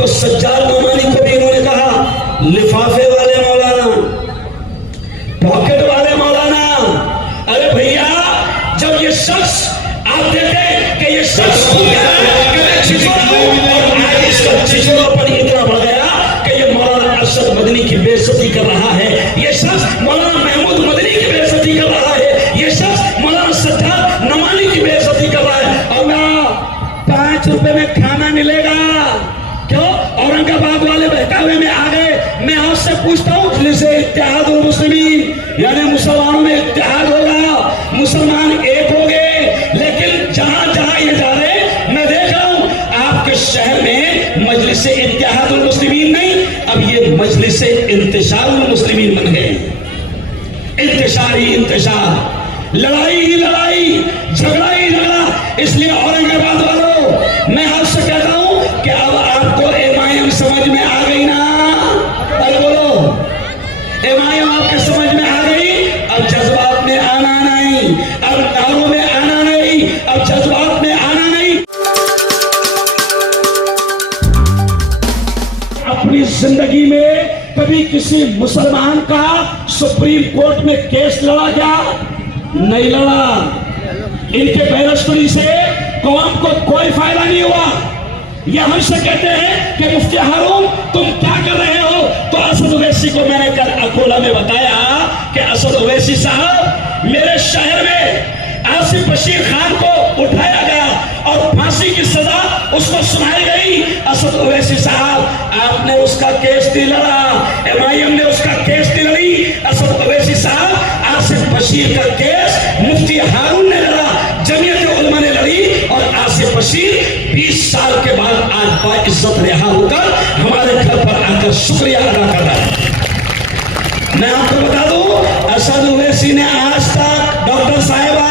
तो सज्जाद नोमानी को भी इन्होंने कहा लिफाफे वाले मौलाना, पॉकेट वाले मौलाना। अरे भैया, जब ये शख्स आप देखें कि ये शख्स छिछोरापन इतना बढ़ गया कि ये मौलाना अरशद मदनी की बेइज्जती कर रहा है, ये शख्स मौलाना महमूद मदनी की बेइज्जती कर रहा है, ये शख्स मौलाना सज्जाद नोमानी की बेइज्जती कर रहा है। और ना 5 रुपए में खाना मिलेगा, क्यों? औरंगाबाद वाले बहकावे में आ गए। मैं आपसे पूछता हूँ, जैसे इत्तेहादुल मुस्लिमीन यानी मुसलमानों में इत्तेहाद होगा, मुसलमान एक हो गए, लेकिन जहां जहां ये जा रहे, मैं देख रहा हूं आपके शहर में मजलिसे इत्तेहादुल मुस्लिमीन नहीं, अब ये मजलिसे इंतिशारुल मुस्लिमीन बन गए। इंतिशार ही इंतिशार, लड़ाई ही लड़ाई, झगड़ा ही झगड़ा। इसलिए औरंगाबाद वालों, मैं आपसे कहता हूं कि अब आपको एमआईएम समझ में आ गई ना? अरे बोलो, एमआईएम आपके समझ में आ गई? अब जज्बात में आना नहीं, अब नारों में आना नहीं, अब जज्बात में आना नहीं। अपनी जिंदगी में कभी किसी मुसलमान का सुप्रीम कोर्ट में केस लड़ा क्या? नहीं लड़ा। इनके बैरिस्टरी से कौम को कोई फायदा नहीं हुआ। ये हमसे कहते हैं कि मुफ्ती हारून तुम क्या कर रहे हो? तो असद ओवैसी को मैंने कल अकोला में बताया कि असद ओवैसी साहब, मेरे शहर में आसिफ बशीर खान को उठाया गया और फांसी की सजा उसको सुनाई गई। असद ओवैसी साहब, आपने उसका केस नहीं लड़ा, एमआईएम ने उसका केस नहीं लड़ी। असद ओवैसी साहब, आसिफ बशीर का केस मुफ्ती हारून ने लड़ा, जमीयत उलमा ने लड़ी, और आसिफ बशीर 20 साल के बाद आज बाइज्जत रिहा होकर हमारे घर पर आकर शुक्रिया अदा कर रहा है। मैं आपको बता दूं, असद ओवैसी ने आज तक डॉक्टर साहिबा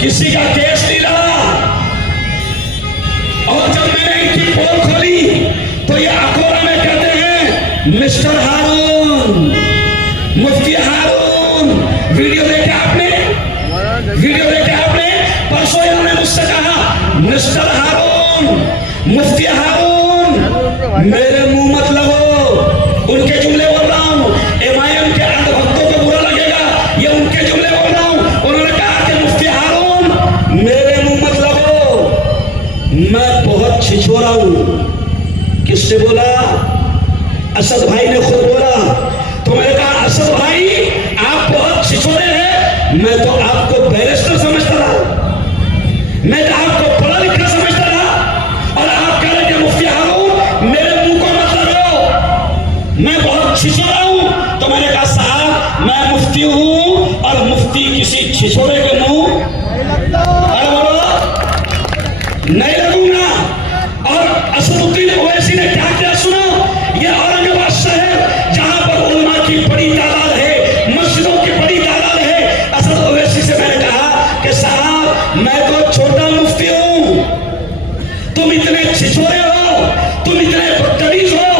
किसी का केस नहीं लड़ा, और जब मैंने इनकी पोल खोली तो ये अकोला में कहते हैं मिस्टर हारून, मुफ्ती हारून। वीडियो देखे आपने? वीडियो देखे आपने? परसों इन्होंने मुझसे कहा मिस्टर हारून, मुफ्ती हारून, मेरे मुंह मत लगो। उनके जुमले बोल रहा हूं, एमआईएम के अंधभक्तों को बुरा लगेगा, ये उनके जुमले बोल रहा हूं। उन्होंने कहा कि मुफ्ती हारून, मेरे मुंह मत लगो, मैं बहुत छिछोरा हूं। किसने बोला? असद भाई ने खुद बोला। तो मैंने कहा असद भाई, आप बहुत छिछोरे हैं, मैं तो आपको बैरिस्टर समझता था, मैं तो आपको पढ़ा लिखा समझता था, और आप कह रहे थे मुफ्ती हारून मेरे मुंह को मत लगाओ, मैं बहुत छिछोरा हूं। तो मैंने कहा साहब, मैं मुफ्ती हूं और मुफ्ती किसी छिछोरे के मुंह अरे बोलो नहीं लगूंगा। और असदुद्दीन ओवैसी ने क्या क्या सुना? ये औरंगाबाद शहर जहां पर उलमा की बड़ी तादाद है, मस्जिदों की बड़ी तादाद है, असद ओवैसी से मैंने कहा कि साहब, मैं तो छोटा मुफ्ती हूं, तुम इतने छिछोरे हो, तुम इतने बदतमीज हो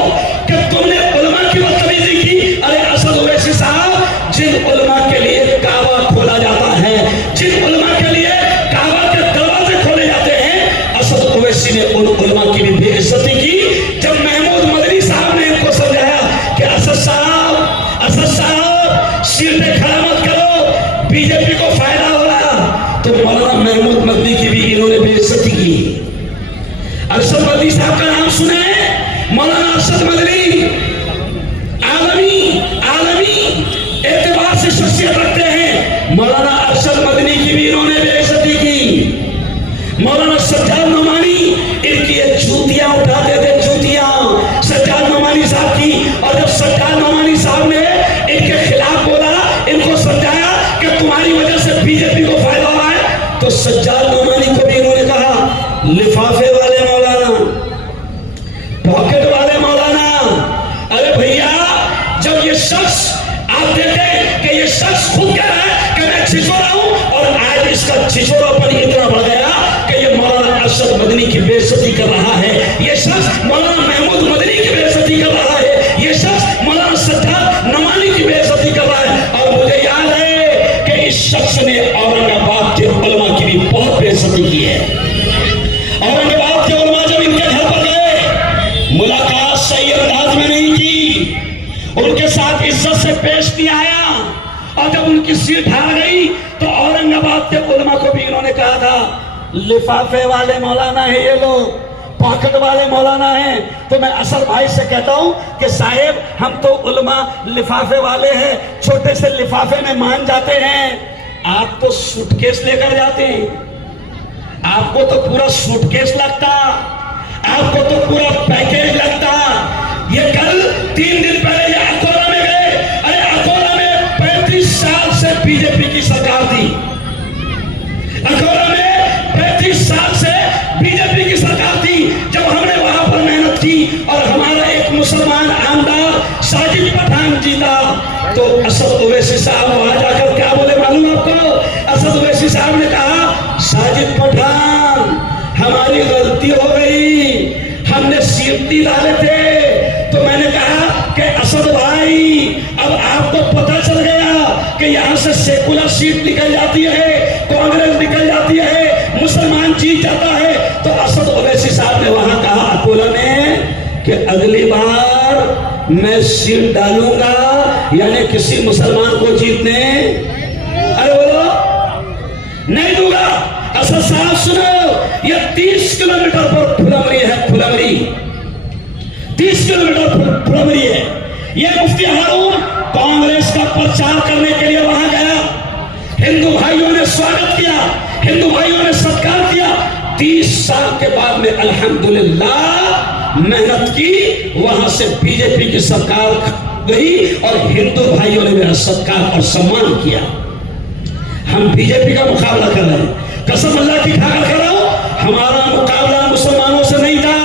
कि तुमने उलमा की बदतमीजी की। अरे असद ओवैसी साहब, जिन उलमा के लिए काबा खोला जाता है, जिन उलमा के लिए काबा के दरवाजे खोले जाते हैं, असद ओवैसी ने उन उलमा की भी बेइज्जती की। जब महमूद मदनी साहब ने इनको समझाया कि असद साहब सिर पे खड़ा मत करो, बीजेपी को फायदा हो रहा, तो मौलाना महमूद मदनी की भी इन्होंने बेइज्जती की। अरशद मदनी साहब का नाम सुने? मौलाना अरशद मदनी आलमी एतबार से शख्सियत रखते हैं। मौलाना अरशद मदनी की भी इन्होंने बेइज्जती की। मौलाना सज्जाद नोमानी, इनकी ये जूतियां उठाते थे, जूतियां सज्जाद नोमानी साहब की। और जब सज्जाद नोमानी साहब ने इनके खिलाफ बोला, इनको समझाया कि तुम्हारी वजह से बीजेपी को फायदा हो रहा है, तो सज्जाद नोमानी को भी इन्होंने कहा लिफाफे वाले मौलाना, पॉकेट वाले मौलाना। अरे भैया, जब ये शख्स आप देखें कि ये शख्स खुद कह रहा है कि मैं छिछोरा हूं, और आज इसका छिछोरापन इतना बढ़ गया कि ये मौलाना अरशद मदनी की बेइज्जती कर रहा है, ये शख्स मौलाना महमूद मदनी की बेइज्जती कर रहा है, ये शख्स मौलाना सज्जाद नोमानी की बेइज्जती कर रहा है। और मुझे याद है कि इस शख्स ने औरंगाबाद के उलमा की भी बहुत बेइज्जती की है। औरंगाबाद के उलमा जब इनके घर पर गए, मुलाकात सही अंदाज में नहीं की, उनके साथ इज्जत से पेश नहीं आया। और जब उनकी सीट हार गई तो औरंगाबाद के उलमा को भी इन्होंने कहा था लिफाफे वाले मौलाना है ये लोग, पॉकेट वाले मौलाना हैं। तो मैं असद भाई से कहता हूं कि साहेब हम तो उलमा लिफाफे वाले हैं, छोटे से लिफाफे में मान जाते हैं, आप तो सूटकेस लेकर जाते हैं, आपको तो पूरा सूटकेस लगता, आपको तो पूरा पैकेज लगता। ये कल 3 दिन पहले ये अकोला में गए, अरे अकोला में 35 साल से बीजेपी की सरकार थी, अकोला में 35 साल से बीजेपी की सरकार थी। जब हमने वहां पर मेहनत की और हमारा एक मुसलमान आमदार साजिद पठान जीता, तो असद ओवैसी साहब वहां जाकर क्या बोले मालूम आपको? असद ओवैसी साहब ने कहा साजिद पठान हमारी गलती हो गई, हमने सीट नहीं डाले थे। तो मैंने कहा कि असद भाई अब आपको पता चल गया कि यहाँ से सेकुलर सीट निकल जाती है, कांग्रेस निकल जाती है, मुसलमान जीत जाता है। तो असद ओवैसी साहब ने वहां कहा अकोला में कि अगली बार मैं सीट डालूंगा यानी किसी मुसलमान को जीतने, अरे बोलो नहीं दूंगा। असद साहब सुनो, ये 30 किलोमीटर पर फुलमरी है, फुलमरी 30 किलोमीटर फुलमरी है। ये मुफ्ती हारून कांग्रेस का प्रचार करने के लिए वहां गया, हिंदू भाइयों ने स्वागत किया, हिंदू भाइयों ने सत्कार किया। 30 साल के बाद में अल्हम्दुलिल्लाह मेहनत की, वहां से बीजेपी की सरकार गई और हिंदू भाइयों ने मेरा सत्कार और सम्मान किया। हम बीजेपी का मुकाबला कर रहे हैं, कसम अल्लाह की खाकर कर रहा हूं, हमारा मुकाबला मुसलमानों से नहीं था।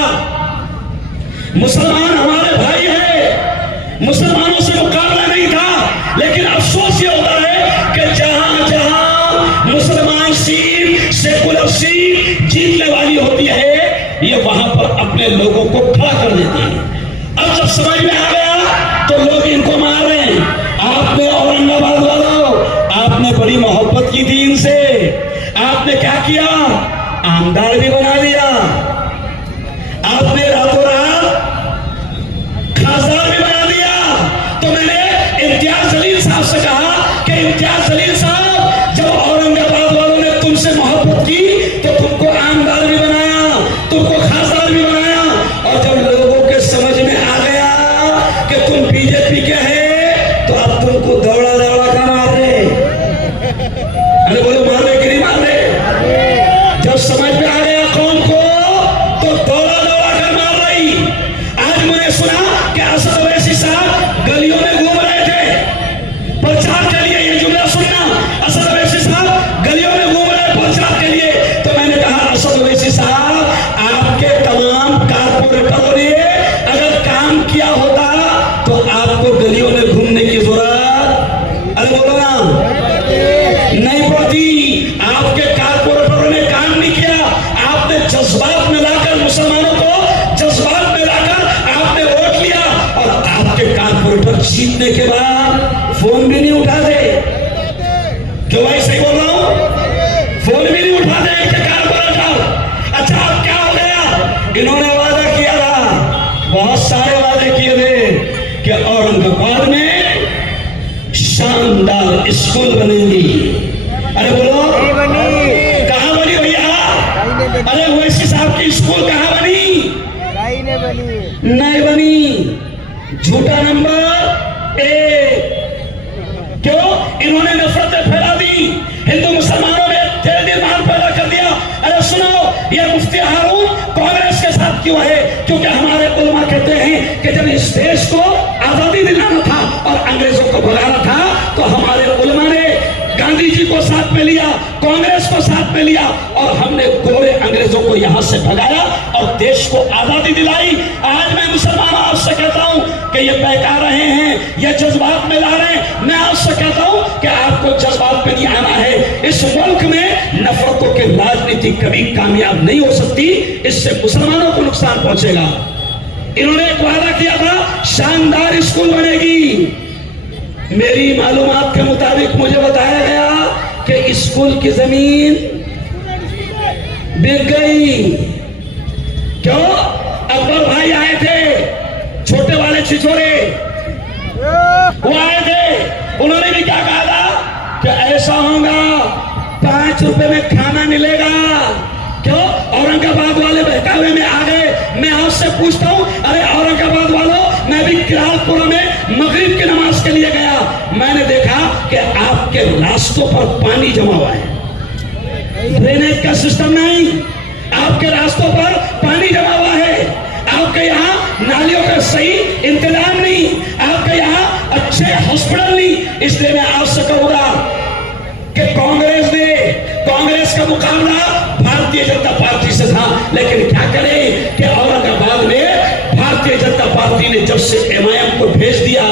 मुसलमान हमारे भाई है, मुसलमानों से मुकाबला नहीं था। लेकिन अफसोस ये होता है कि जहां जहां मुसलमान सीट, सेकुलर सीट जीतने वाली होती है, ये वहां पर अपने लोगों को खड़ा कर देते हैं। अब जब समझ में आ गया तो लोग इनको मार रहे हैं। आपने औरंगाबाद वालों, आपने बड़ी मोहब्बत की थी इनसे, आपने क्या किया? आमदार भी बना दिया, आपने रातों रात खासदार भी बना दिया। तो मैंने इम्तियाज जलील साहब से कहा कि इम्तियाज जलील साहब, जब औरंगाबाद वालों ने तुमसे मोहब्बत की तो तुमको आमदार भी बनाया, तुमको खासदार भी बनाया, और जब लोगों के समझ में आ गया कि तुम बीजेपी के हैं तो अब तुमको दौड़ा दौड़ा कर मार रहे। अरे बोलो मार रहे कि नहीं मार रहे? जब समझ में आ गया कौन को तो दौड़ा दौड़ा कर मार रही। आज मैंने सुना कि असद ओवैसी साहब गलियों में घूम रहे थे प्रचार के लिए। ये जुमला सुनना, असद ओवैसी साहब गलियों में घूम रहे प्रचार के लिए। तो मैंने कहा असद ओवैसी साहब, आपके तमाम कारपोरेटरों ने अगर काम किया होता तो आपको गलियों में घूमने की जरूरत, अरे बोलो ना, नहीं पड़ती। आपके कारपोरेटरों ने काम नहीं किया, आपने जज्बात में लाकर मुसलमानों को जज्बात में लाकर आपने वोट लिया। और आपके कारपोरेटर जीतने के बाद फोन भी नहीं उठाते। क्यों भाई, सही बोल रहा हूं? फोन भी नहीं उठाते इनके कारपोरेटर। अच्छा अब क्या हो गया? इन्होंने वादा किया था, बहुत सारे वादे किए थे कि औरंगाबाद में शानदार स्कूल बनेंगी। अरे बोलो कहां बनी भैया? अरे ओवैसी साहब की स्कूल कहां बनी? नहीं बनी। झूठा नंबर 1। क्यों? इन्होंने नफरतें फैला दी, हिंदू मुसलमानों में तेल निर्माण पैदा कर दिया। अरे सुनो, ये मुफ्ती हारून कांग्रेस के साथ क्यों है? क्योंकि हमारे उलमा कहते हैं कि जब इस देश को आजादी दिलाना था और अंग्रेजों को भगाना था तो हमारे उलमा ने गांधी जी को साथ में लिया, कांग्रेस को साथ में लिया, और हमने गोरे अंग्रेजों को यहां से भगाया और देश को आजादी दिलाई। आज मैं मुसलमान आपसे कहता हूं कि ये बहका रहे हैं, ये जज्बात में ला रहे हैं। मैं आपसे कहता हूं कि आपको जज्बात में नहीं आना है। इस मुल्क में नफरतों की राजनीति कभी कामयाब नहीं हो सकती, इससे मुसलमानों को नुकसान पहुंचेगा। इन्होंने एक वादा किया था शानदार स्कूल बनेगी। मेरी मालूमात के मुताबिक मुझे बताया गया कि स्कूल की जमीन बिक गई। क्यों? अकबर भाई आए थे पूछता हूँ, अरे औरंगाबाद वालों, मैं भी किरालपुरा में मगरिब की नमाज के लिए गया, मैंने देखा कि आपके रास्तों पर पानी जमा हुआ है, ड्रेनेज का सिस्टम नहीं, आपके रास्तों पर पानी जमा हुआ है, आपके यहाँ नालियों का सही इंतजाम नहीं, आपके यहाँ अच्छे हॉस्पिटल नहीं। इसलिए मैं आपसे कहूंगा कि कांग्रेस का मुकाबला भारतीय जनता पार्टी से था, लेकिन क्या करें कि औरंगाबाद में भारतीय जनता पार्टी ने जब से एमआईएम को भेज दिया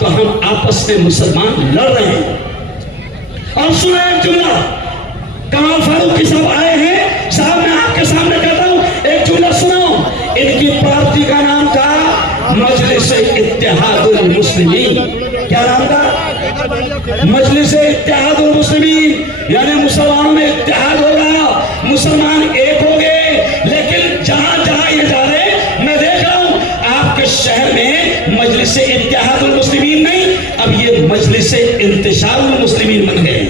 तो हम आपस में मुसलमान लड़ रहे हैं। और सुना एक जुमला, कमाल फारूकी साहब आए हैं, साहब मैं आपके सामने कहता हूं, एक जुमला सुनो। इनकी पार्टी का नाम था मजलिस इत्तेहादुल मुस्लिमीन। क्या नाम था? मजलिस इत्तेहादुल मुस्लिमीन, यानी मुसलमानों में इत्तेहाद होगा, मुसलमान एक हो गए। लेकिन जहां जहां ये जा रहे, मैं देख रहा हूं आपके शहर में मजलिस इत्तेहादुल मुस्लिमीन नहीं, अब ये मजलिस इंतिशारुल मुस्लिमीन बन गए।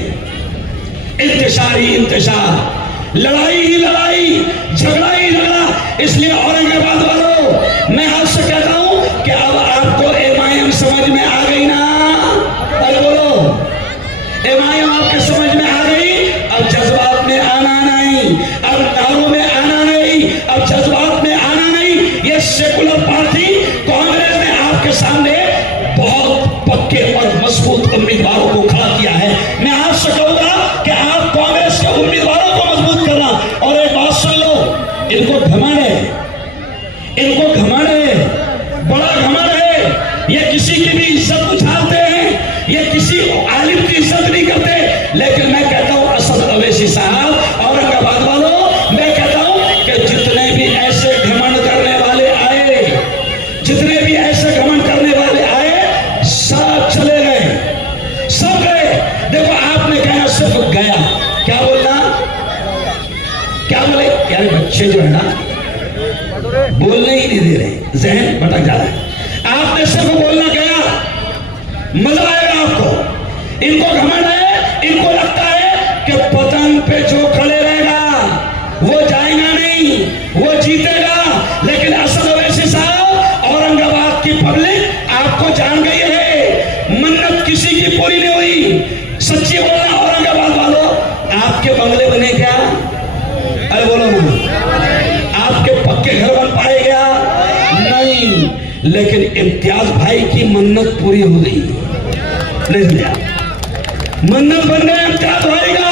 इंतशार ही इंतशार, लड़ाई ही लड़ाई, झगड़ा ही झगड़ा। इसलिए औरंगाबाद वालों, मैं आपसे कहता हूं कि अब आपको एमआईएम समझ में आ गई ना? अरे बोलो, एमआईएम आपके समझ में आ गई? अब जज्बात में आना नहीं, अब नारों में आना नहीं, अब जज्बात में आना नहीं। ये सेकुलर पार्टी कांग्रेस ने आपके सामने बहुत पक्के और मजबूत उम्मीदवारों को खड़ा किया है। मैं आपसे कहूंगा कि आप कांग्रेस के उम्मीदवारों को मजबूत करना। और एक बात सुन लो, इनको घमंड है, इनको घमंड है, बड़ा घमंड है। ये किसी की भी इज्जत उछालते हैं, ये किसी आलिम की इज्जत नहीं करते। लेकिन मैं कहता हूं असद अवैसी साहब, औरंगाबाद वालों, मैं कहता हूं कि जितने भी ऐसे घमंड करने वाले आए, जितने भी ऐसे घमंड करने वाले आए, सब चले गए, सब गए। देखो आपने कहा सिर्फ गया, क्या बोलना, क्या बोले? यार बच्चे जो है ना बोलने ही नहीं दे रहे, जहन भटक जा रहा है। आपने सिर्फ बोलना गया, मजा आएगा आपको। इनको घमंड है, इनको लगता है कि पतंग पे जो खड़े रहेगा वो जाएगा नहीं, वो जीतेगा। लेकिन असद अवैसी साहब, औरंगाबाद की पब्लिक आपको जान गई है, मन्नत किसी की पूरी नहीं हुई। सच्ची बोलना औरंगाबाद वालों, आपके बंगले बने क्या? अरे बोलो ना, आपके पक्के घर बन पाए क्या? नहीं। लेकिन इम्तियाज भाई की मन्नत पूरी हो गई, नहीं दिया, मन्नत बन गया इम्तियाज भाई का।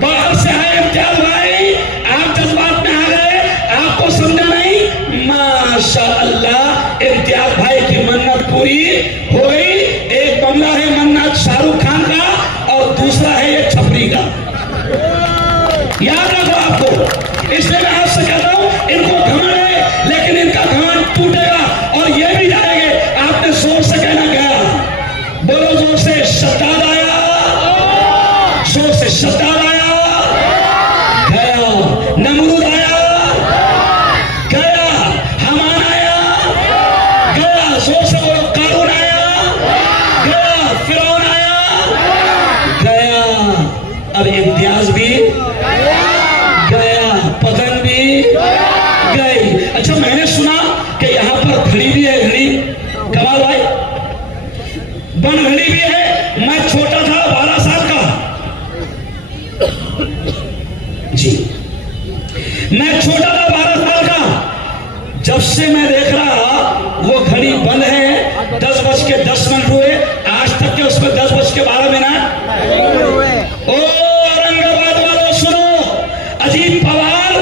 बाहर से आए इम्तियाज भाई, आप जज्बात में आ गए, आपको समझा नहीं। माशाअल्लाह, इम्तियाज भाई की मन्नत पूरी हो गई। एक बंगला है मन्नत शाहरुख खान का, और दूसरा है ये छपरी का, याद रखो आपको। इसलिए मैं आपसे कहता हूं, इनको घमंड है, लेकिन इनका घमंड टूटेगा और ये भी जाएंगे। आपने जोर से कहना गया, बोलो जोर से, शद्दाद आया, जोर से शद्दाद आया, गया। नमरूद आया, गया। हमान आया, गया। जोर से बोलो, कारून आया, गया। फिरौन आया, गया। अब इम्तियाज भी गया, पतंग भी गई। अच्छा, मैंने सुना कि यहाँ पर घड़ी भी है, घड़ी, कमाल भाई, बन घड़ी भी है। मैं छोटा था, 12 साल का जी, मैं छोटा था 12 साल का। जब से मैं देख रहा वो घड़ी बंद है, 10:10 हुए, आज तक के उसमें 10:12 ओ औरंगाबाद वालों सुनो, अजीत पवार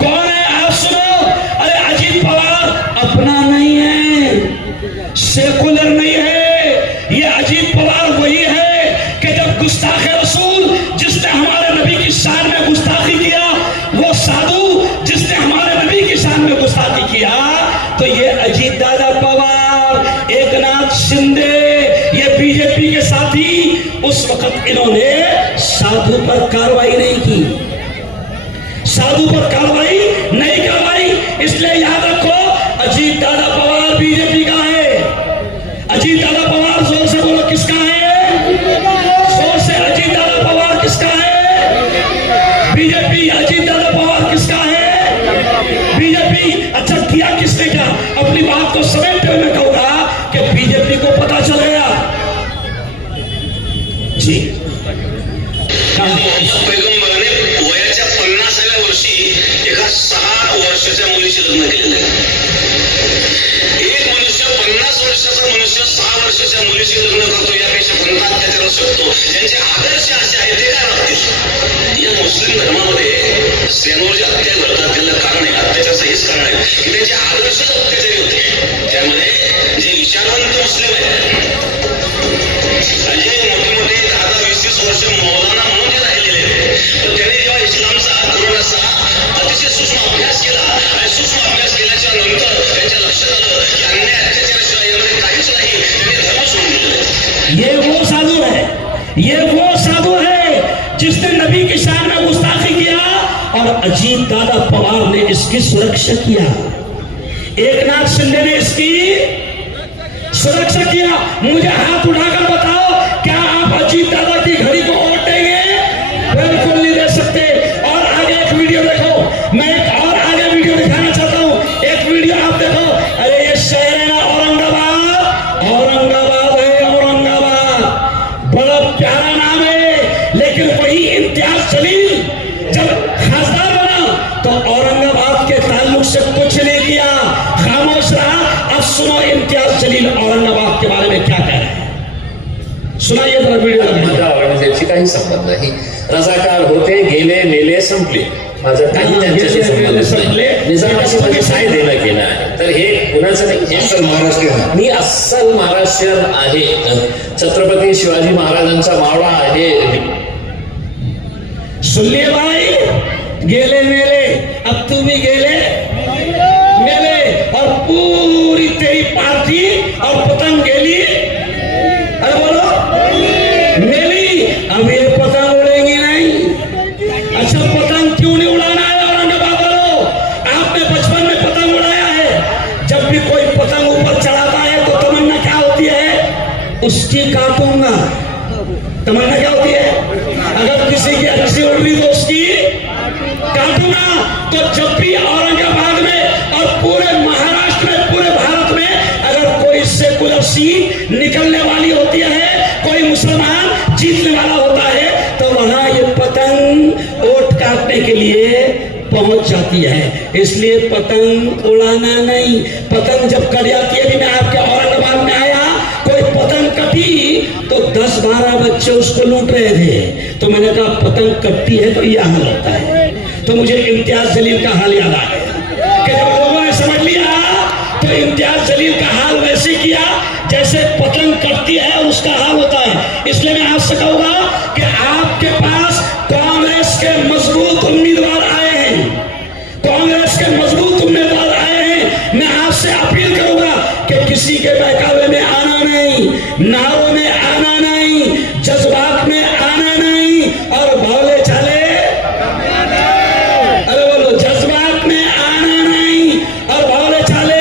कौन है आप सुनो। अरे अजीत पवार अपना नहीं है, सेकुलर नहीं है। ये अजीत पवार वही है कि जब गुस्ताख रसूल, जिसने हमारे नबी की शान में गुस्ताखी किया, वो साधु जिसने हमारे नबी की शान में गुस्ताखी किया, तो ये अजीत दादा पवार, एकनाथ शिंदे, ये बीजेपी के साथी, उस वक्त इन्होंने साधु पर कार्रवाई नहीं की, साधु पर कार्रवाई नहीं करवाई। इसलिए याद रखो, अजीत दादा पवार बीजेपी का है। अजीत दादा पवार, जोर से बोलो किसका है? जोर से, अजीत दादा पवार किसका है? बीजेपी। अजीत दादा पवार किसका है? बीजेपी। अच्छा, किया किसका? तो समेटते हुए मैं कहूंगा कि बीजेपी को पता चल गया जी। पैगंबराने वयाच्या 50व्या वर्षी एका 6 वर्षाच्या मुलीशी लग्न केलेलं आहे। एक मनुष्य 50 वर्षाचा मनुष्य 6 वर्षाच्या मुलीशी लग्न करतो, यापेक्षा कोणता अत्याचार शकतो? ज्यांचे आदर्श असे आहेत ते काय वागतील? या मुस्लिम धर्मामध्ये स्त्रियांवर जे अत्याचार घडतात त्याला कारण आहे, अत्याचाराचं हेच कारण आहे की त्यांचे आदर्शच अत्याचारी होते। त्यामध्ये जे विचारवंत मुस्लिम आहेत आणि जे मोठे मोठे 10-20 वर्ष मौलाना म्हणून जे राहिलेले आहेत, पण त्याने जेव्हा इस्लामचा कुराणाचा अतिशय सूक्ष्म अभ्यास केला आणि सूक्ष्म अभ्यास केल्याच्या नंतर त्यांच्या लक्षात आलं की अन्याय अत्याचाराशिवाय यामध्ये काहीच नाही, त्यांनी धर्म सोडून दिले। ये वो साधु है, ये वो साधु है जिसने नबी की शान में गुस्ताखी किया और अजीत दादा पवार ने इसकी सुरक्षा किया, एकनाथ शिंदे ने इसकी सुरक्षा किया। मुझे हाथ उठाकर बताओ, क्या आप अजीत दादा की घड़ी को वोट देंगे? बिल्कुल नहीं दे सकते। और आगे एक वीडियो देखो, मैं एक और आगे वीडियो दिखाना चाहता हूं। एक वीडियो आप देखो। अरे ये शहर है ना औरंगाबाद, औरंगाबाद है औरंगाबाद, बड़ा प्यारा नाम है। लेकिन वही इम्तियाज जलील जब खासदार बना तो औरंगाबाद के ताल्लुक से कुछ नहीं किया, खामोश रहा। अब सुनो इम्तियाज जलील औरंगाबाद के बारे में क्या कह रहे हैं, सुनाइए जरा वीडियो। माझ्या औरंगजेबशी काही संबंध नाही, रजाकार होते, गेले, नेले, संपले, माझं काही त्यांच्याशी संबंध नाही। निजामाशी माझे काय देणं घेणं आहे? तर हे कुणाचं नाही, हे अस्सल महाराष्ट्रीयन. मी अस्सल महाराष्ट्रीयन आहे, छत्रपती शिवाजी महाराजांचा मावळा आहे। सुनिए भाई, गेले मेले, अब तू भी गेले मेले, और पूरी तेरी पार्टी और पतंग गेली, अरे बोलो मेली। अब ये पतंग उड़ेंगी नहीं। अच्छा, पतंग क्यों नहीं उड़ाना है औरंगाबाद वालों? आपने बचपन में पतंग उड़ाया है। जब भी कोई पतंग ऊपर चढ़ाता है तो तमन्ना क्या होती है? उसकी काटूंगा। तमन्ना क्या होती है? अगर किसी की रस्सी उड़ रही तो उसकी काटूंगा। तो जब भी औरंगाबाद में और पूरे महाराष्ट्र में, पूरे भारत में अगर कोई सेकुलर सीट निकलने वाली होती है, कोई मुसलमान जीतने वाला होता है, तो वहां ये पतंग वोट काटने के लिए पहुंच जाती है। इसलिए पतंग उड़ाना नहीं। पतंग जब कट जाती है, मैं आपके औरंगाबाद में आया, कोई पतंग कटी तो 10-12 बच्चे उसको लूट रहे थे, तो मैंने कहा पतंग कटती है तो यह हाल होता है। तो मुझे इम्तियाज जलील का हाल याद आया कि जब लोगों ने समझ लिया तो इम्तियाज जलील का हाल वैसे किया जैसे पतंग कटती है और उसका हाल होता है। इसलिए मैं आपसे कहूंगा कि आपके पास कांग्रेस के मजबूत उम्मीदवार आए हैं, कांग्रेस के मजबूत उम्मीदवार आए हैं। मैं आपसे अपील करूंगा कि किसी के बहकावे में आना नहीं, नारों में आना नहीं, जज्बात में आना नहीं और भोले चाले, अरे बोलो, जज्बात में आना नहीं और भोले चाले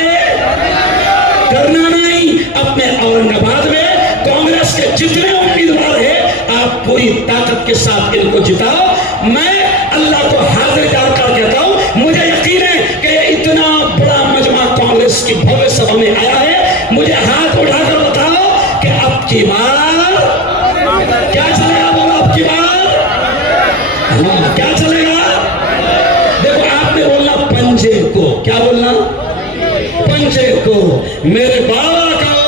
करना नहीं। अपने औरंगाबाद में कांग्रेस के जितने उम्मीदवार हैं, आप पूरी ताकत के साथ इनको जिताओ। मैं अल्लाह को हाजिर जानकर कहता हूं, मुझे यकीन है कि इतना बड़ा मजमा कांग्रेस की भव्य सभा में आया है। मुझे हाथ उठाकर बताओ कि अब की बार क्या चलेगा? बोलो, अब की बार हाँ क्या चलेगा? देखो, आपने बोलना पंजे को, क्या बोलना? पंजे को। मेरे बाबा का हो,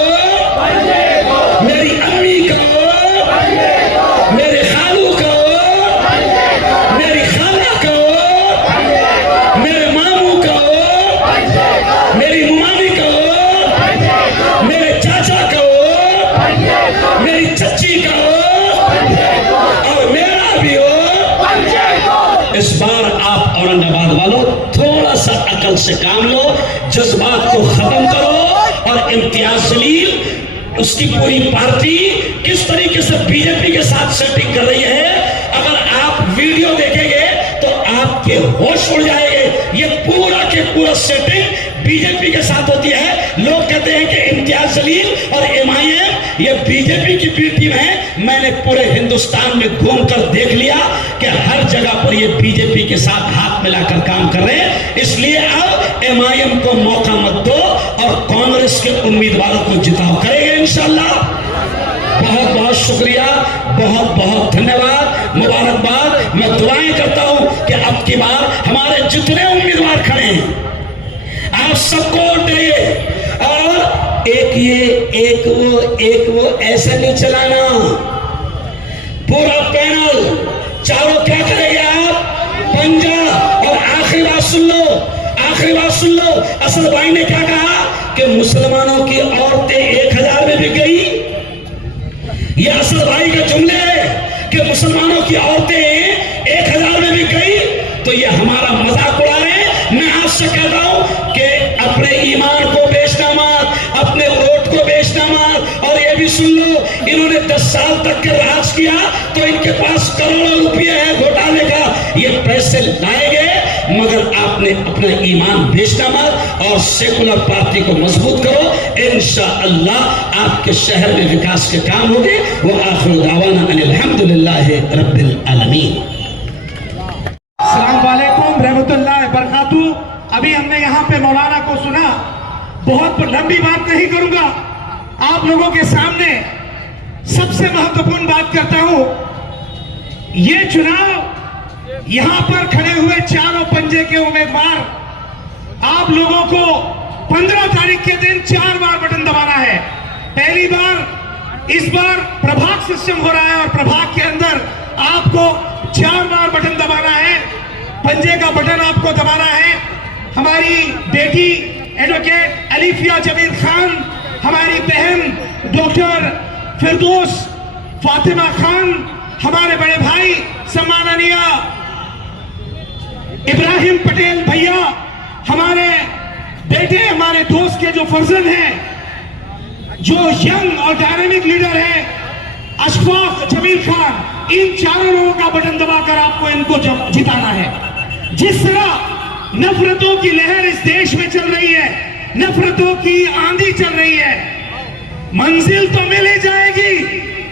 मेरी अम्मी का हो, मेरे खालू का हो, मेरी खाला का हो, मेरे मामू का हो, मेरी मामी का हो, मेरे चाचा का हो, मेरी चच्ची का हो और मेरा भी हो। इस बार आप औरंगाबाद वालों थोड़ा सा अकल से काम लो, जज्बात को खत्म करो और इम्तियाज जलील, उसकी पूरी पार्टी किस तरीके से बीजेपी के साथ सेटिंग कर रही है, अगर आप वीडियो देखेंगे तो आपके होश उड़ जाएंगे। ये पूरा के पूरा सेटिंग बीजेपी के साथ होती है। लोग कहते हैं कि इम्तियाज जलील और MIM ये बीजेपी की बी टीम है। मैंने पूरे हिंदुस्तान में घूमकर देख लिया कि हर जगह पर ये बीजेपी के साथ हाथ मिलाकर काम कर रहे हैं। इसलिए अब MIM को मौका मत दो और कांग्रेस उम्मीदवारों को जिताव करेंगे इंशाल्लाह। बहुत बहुत शुक्रिया, बहुत बहुत धन्यवाद, मुबारकबाद। मैं दुआएं करता हूं कि अब की बार हमारे जितने उम्मीदवार खड़े हैं आप सबको वोट देंगे। और एक वो ऐसा नहीं चलाना, पूरा पैनल चारों क्या करेंगे आप, पंजा। और आखिरी बात सुन लो, असद भाई ने क्या कहा कि मुसलमानों की औरतें 1000 में बिक गई। ये असद भाई के जुमले है कि मुसलमानों की औरतें 1000 में बिक गई, तो ये हमारा मजाक उड़ा रहे हैं। मैं आपसे कहता हूं कि अपने ईमान को बेचना मत, अपने वोट को बेचना मत। और ये भी सुन लो, इन्होंने 10 साल तक के राज किया तो इनके पास करोड़ों रुपये है घोटाले का, ये पैसे लाएंगे, मगर आपने अपना ईमान बेचना मत और सेकुलर पार्टी को मजबूत करो। इंशाअल्लाह आपके शहर में विकास के काम होंगे। वो आखिर दावाना अल्हम्दुलिल्लाह रब्बिल आलमीन। अस्सलाम वालेकुम रहमतुल्लाह बरकातू। अभी हमने यहाँ पे मौलाना को सुना, बहुत लंबी बात नहीं करूंगा, आप लोगों के सामने सबसे महत्वपूर्ण बात करता हूं। ये चुनाव यहां पर खड़े हुए चारों पंजे के उम्मीदवार, आप लोगों को 15 तारीख के दिन 4 बार बटन दबाना है। पहली बार इस बार प्रभाग सिस्टम हो रहा है और प्रभाग के अंदर आपको 4 बार बटन दबाना है। पंजे का बटन आपको दबाना है। हमारी बेटी एडवोकेट अलीफिया जमीर खान, हमारी बहन डॉक्टर फिरदौस फातिमा खान, हमारे बड़े भाई सम्माननीय इब्राहिम पटेल भैया, हमारे बेटे, हमारे दोस्त के जो फर्जंद हैं, जो यंग और डायनामिक लीडर है अशफाक जमील खान, इन चारों लोगों का बटन दबाकर आपको इनको जिताना है। जिस तरह नफरतों की लहर इस देश में चल रही है, नफरतों की आंधी चल रही है, मंजिल तो मिल ही जाएगी,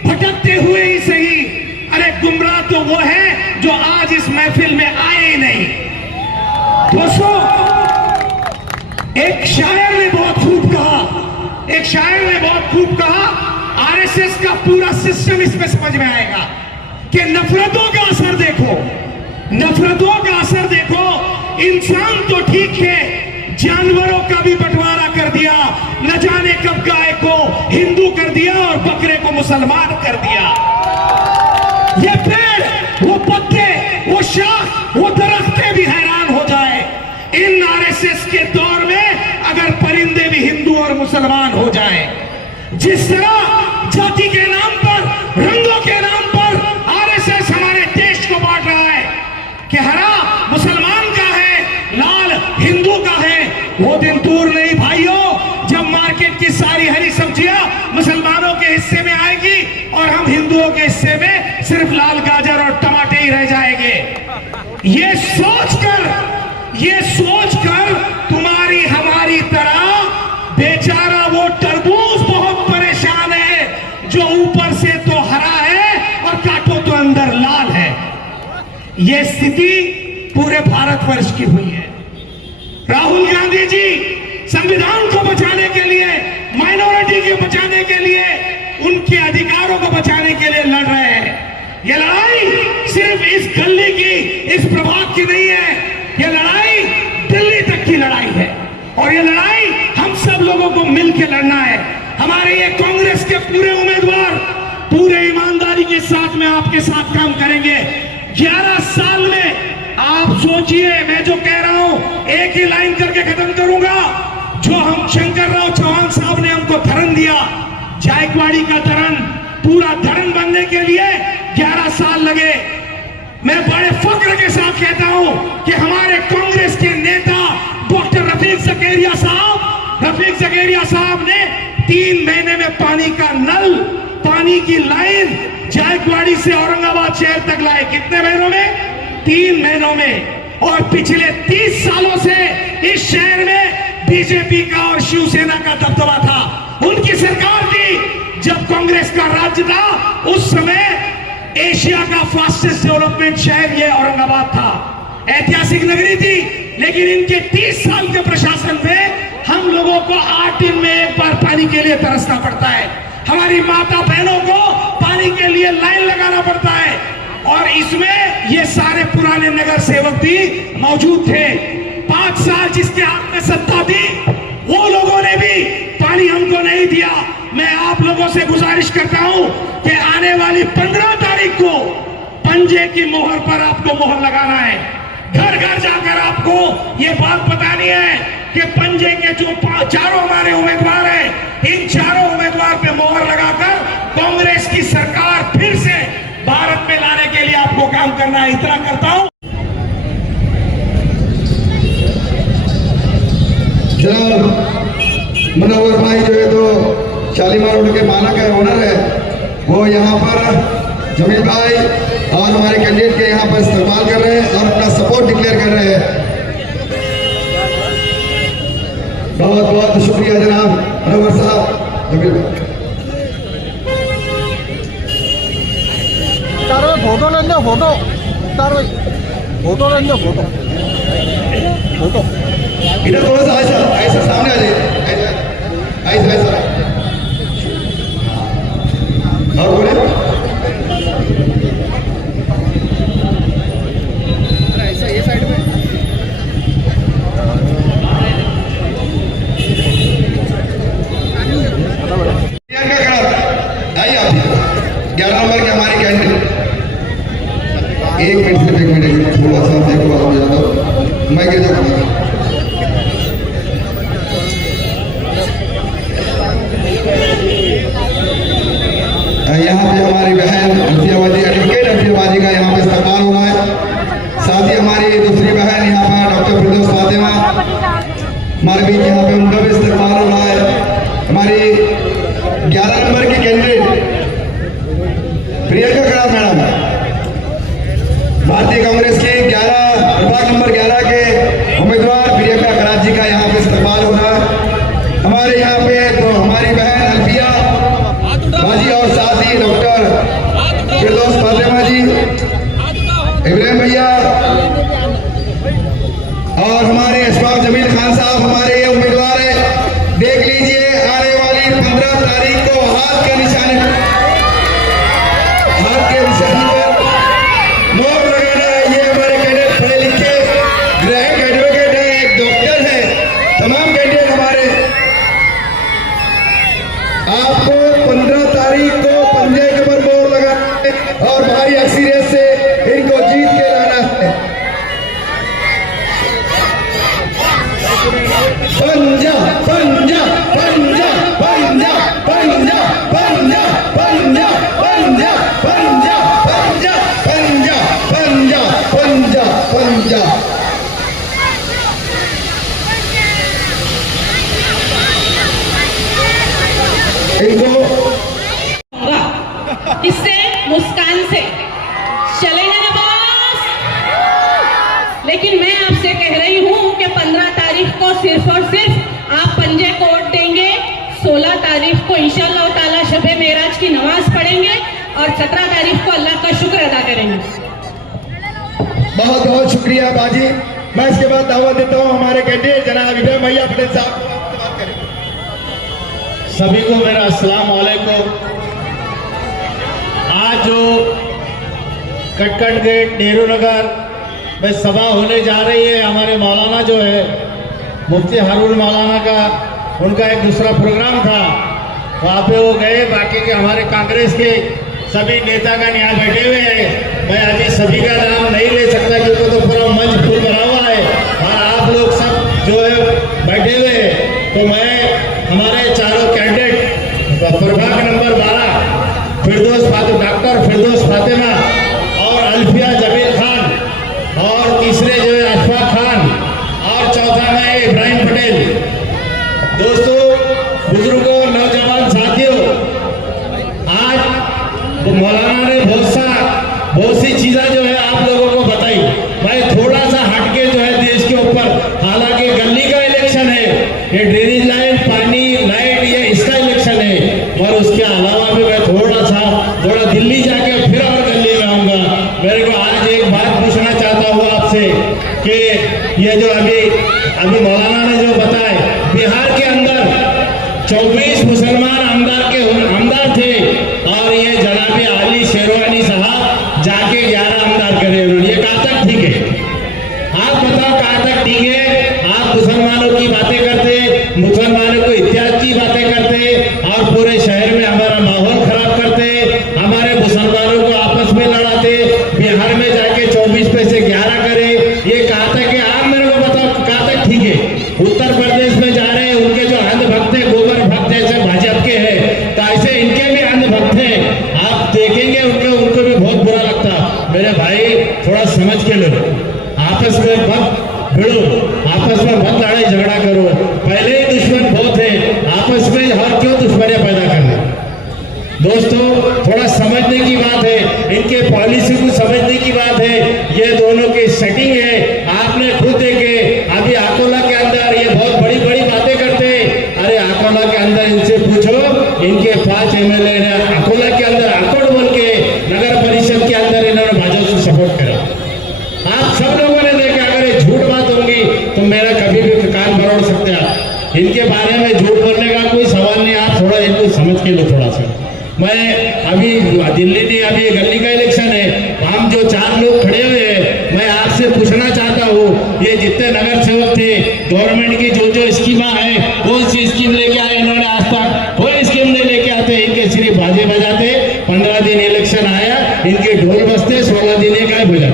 भटकते हुए ही सही। अरे गुमराह तो वो है जो आज इस महफिल में आए ही नहीं। दोस्तों, एक शायर ने बहुत खूब कहा, आरएसएस का पूरा सिस्टम इसमें समझ में आएगा कि नफरतों का असर देखो। इंसान तो ठीक है, जानवरों का भी बंटवारा कर दिया, न जाने कब गाय को हिंदू कर दिया और बकरे को मुसलमान कर दिया। ये पेड़, वो पत्ते, वो शाख, वो दरख्तें भी हैरान हो जाए इन आरएसएस के दौर में अगर परिंदे भी हिंदू और मुसलमान हो जाए। जिस तरह जाति के नाम पर, रंगों के नाम पर आरएसएस हमारे देश को बांट रहा है कि हरा मुसलमान का है, लाल हिंदू का है, वो दिन दूर नहीं भाइयों जब मार्केट की सारी हरी सब्जियां मुसलमानों के हिस्से में आएगी और हम हिंदुओं के हिस्से में सिर्फ लाल गाजर और टमाटे ही रह जाएंगे। ये सोचकर तुम्हारी हमारी तरह बेचारा वो तरबूज बहुत परेशान है जो ऊपर से तो हरा है और काटो तो अंदर लाल है। ये स्थिति पूरे भारतवर्ष की हुई है। राहुल गांधी जी संविधान को बचाने के लिए, माइनॉरिटी को बचाने के लिए, उनके अधिकारों को बचाने के लिए लड़ रहे हैं। यह लड़ाई सिर्फ इस गली की, इस प्रभाग की नहीं है, यह लड़ाई दिल्ली तक की लड़ाई है और यह लड़ाई हम सब लोगों को मिलकर लड़ना है। हमारे ये कांग्रेस के पूरे उम्मीदवार पूरे ईमानदारी के साथ में आपके साथ काम करेंगे। 11 साल में आप सोचिए, मैं जो कह रहा हूं एक ही लाइन करके खत्म करूंगा। जो हम शंकरराव चौहान साहब ने हमको धरन दिया, जायकवाड़ी का धरन, पूरा धरन बनने के लिए 11 साल लगे। मैं बड़े फख्र के साथ कहता हूं कि हमारे कांग्रेस के नेता डॉक्टर रफीक जकेरिया साहब ने 3 महीने में पानी का नल, पानी की लाइन जायकवाड़ी से औरंगाबाद शहर तक लाए। कितने महीनों में? 3 महीनों में। और पिछले 30 सालों से इस शहर में बीजेपी का और शिवसेना का दबदबा था। उनकी सरकार थी जब कांग्रेस का राज्य था, उस समय एशिया का फास्टेस्ट डेवलपमेंट शहर ये औरंगाबाद था, ऐतिहासिक नगरी थी। लेकिन इनके 30 साल के प्रशासन में हम लोगों को 8 दिन में एक बार पानी पानी के लिए तरसना पड़ता है, हमारी माता बहनों को पानी के लिए लाइन लगाना पड़ता है। और इसमें ये सारे पुराने नगर सेवक भी मौजूद थे। 5 साल जिसके हाथ में सत्ता थी, वो लोगों ने भी पानी हमको नहीं दिया। मैं आप लोगों से गुजारिश करता हूं कि आने वाली 15 तारीख को पंजे की मोहर पर आपको मोहर लगाना है। घर घर जाकर आपको ये बात बतानी है कि पंजे के जो चारों हमारे उम्मीदवार हैं, इन चारों उम्मीदवार पे मोहर लगाकर कांग्रेस की सरकार फिर से भारत में लाने के लिए आपको काम करना है। इतना करता हूं। जनाब मुनव्वर भाई जो है तो शालीमार रोड के माना का ओनर है, वो यहाँ पर जमील भाई और हमारे कैंडिडेट के यहाँ पर इस्तेमाल कर रहे हैं और अपना सपोर्ट डिक्लेयर कर रहे हैं। बहुत बहुत शुक्रिया जनाब मुनव्वर साहब, जमील भाई। फोटो ले लो, फोटो फोटो ले लो, फोटो फोटो इधर थोड़ा सा ऐसा ऐसा सामने आ जाइए, ऐसा ऐसा और बोले ऐसा ये साइड में आइए आप 11 नंबर के हमारे कैंडिडेट। एक मिनट थोड़ा सा देखो आप ज्यादा मैं गिर जाऊंगा। यहाँ पे हमारी बहन अल्फियाबादी एडवोकेट अल्फियाबादी का यहाँ पे इस्तेमाल हो रहा है। साथ ही हमारी दूसरी बहन यहाँ पर डॉक्टर फिरदौस फातिमा हमारे बीच यहाँ पे उनका भी इस्तेमाल हो रहा है। हमारी 11 नंबर की कैंडिडेट प्रियंका करार मैडम भारतीय कांग्रेस के 11 प्रभाग नंबर 11 के उम्मीदवार प्रियंका करार जी का यहाँ पे इस्तेमाल हो रहा है। हमारे यहाँ पे तो हमारी बहन अल्फिया बाजी और साथ ही डॉक्टर फिरदौस फातिमा जी, इब्राहिम भैया और हमारे अशफाक जमील खान साहब हमारे ये उम्मीदवार है। देख लीजिए आने वाली 15 तारीख को हाथ के निशाने पर मोहर लगाना है। ये हमारे कैंडिडेट पढ़े लिखे ग्राहक एडवोकेट है, एक डॉक्टर है, तमाम कैंडिडेट हमारे। आपको 15 तारीख को पंजे के ऊपर मोहर लगाना है और भारी अक्सरियत से इनको जीत के लाना है। पंजा पंजा पंजा पंजा पंजा पंजा पंजा पंजा पंजा पंजा पंजा पंजा पंजा पंजा। इनको इससे मुस्कान से चलेगा ना बॉस। लेकिन मैं आपसे कह रही हूँ कि 15 तारीख को सिर्फ और सिर्फ आप पंजे को वोट देंगे। 16 तारीख को इंशाअल्लाह ताला शबे मेराज की नमाज पढ़ेंगे और 17 तारीख को अल्लाह का शुक्र अदा करेंगे। बहुत बहुत शुक्रिया बाजी। मैं इसके बाद दावत देता हूँ हमारे कैंडिडेट जनाब इब्राहिम भैया पटेल साहब बात करें। सभी को मेरा अस्सलाम वालेकुम। आज जो कटकट गेट नेहरू नगर में सभा होने जा रही है, हमारे मौलाना जो है मुफ्ती हारून मौलाना का उनका एक दूसरा प्रोग्राम था, वहाँ पे वो गए। बाकी के हमारे कांग्रेस के सभी नेतागण यहाँ बैठे हुए हैं। मैं आज सभी का नाम नहीं ले सकता क्योंकि तो पूरा मंच फुल भरा हुआ है और आप लोग सब जो है बैठे हुए हैं। तो मैं हमारे चारों कैंडिडेट प्रभाग नंबर 12 डॉक्टर फिरदौस फातिमा और अल्फिया जमील खान और तीसरे जो है अशफाक खान और चौथा में इब्राहिम पटेल। दोस्तों, बुजुर्गों, नौजवान साथियों, आज मौलाना ने बहुत सी चीजें जो है आप लोगों को बताई। मैं थोड़ा सा हटके जो है देश के ऊपर, हालांकि गली का इलेक्शन है, ये ड्रेनेज लाइन, पानी, लाइट, ये इसका इलेक्शन है, और उसके अलावा भी मैं थोड़ा दिल्ली जाके फिर और गली में आऊंगा। मेरे को आज एक बात पूछना चाहता हूँ आपसे कि ये जो अभी मौलाना ने जो बताया, बिहार के अंदर 24 समझ के लो, आपस में मत भिड़ो, आपस में मत लड़ाई झगड़ा करो। पहले ही दुश्मन बहुत है, आपस में और क्यों दुश्मनियां पैदा करना। दोस्तों थोड़ा समझने की बात है, इनके पॉलिसी को समझने की बात है। ये दोनों की सेटिंग है, आपने खुद देखे। अभी अकोला के अंदर ये बहुत बड़ी बड़ी बातें करते हैं। अरे अकोला के अंदर इनसे पूछो, इनके 5 MLA ने अकोला के अंदर अकोट बोल के नगर परिषद के अंदर इन्होंने भाजपा को सपोर्ट करा। आप सब लोगों ने देखा, अगर ये झूठ बात होंगी तो मेरा कभी भी कान भरोड़ सकते आप। इनके बारे में झूठ बोलने का कोई सवाल नहीं। आप थोड़ा इनको समझ के लो थोड़ा सा। मैं अभी दिल्ली में अभी गली का इलेक्शन है, हम जो 4 लोग खड़े हुए हैं, मैं आपसे पूछना चाहता हूँ, ये जितने नगर सेवक थे, गवर्नमेंट की जो जो स्कीम है, कौन सी स्कीम लेके आए इन्होंने? आज तक कोई स्कीम नहीं लेके आते। इनके सिर्फ बाजे बजाते, 15 दिन इलेक्शन आया, इनके ढोल बजते, 16 दिन का बजा।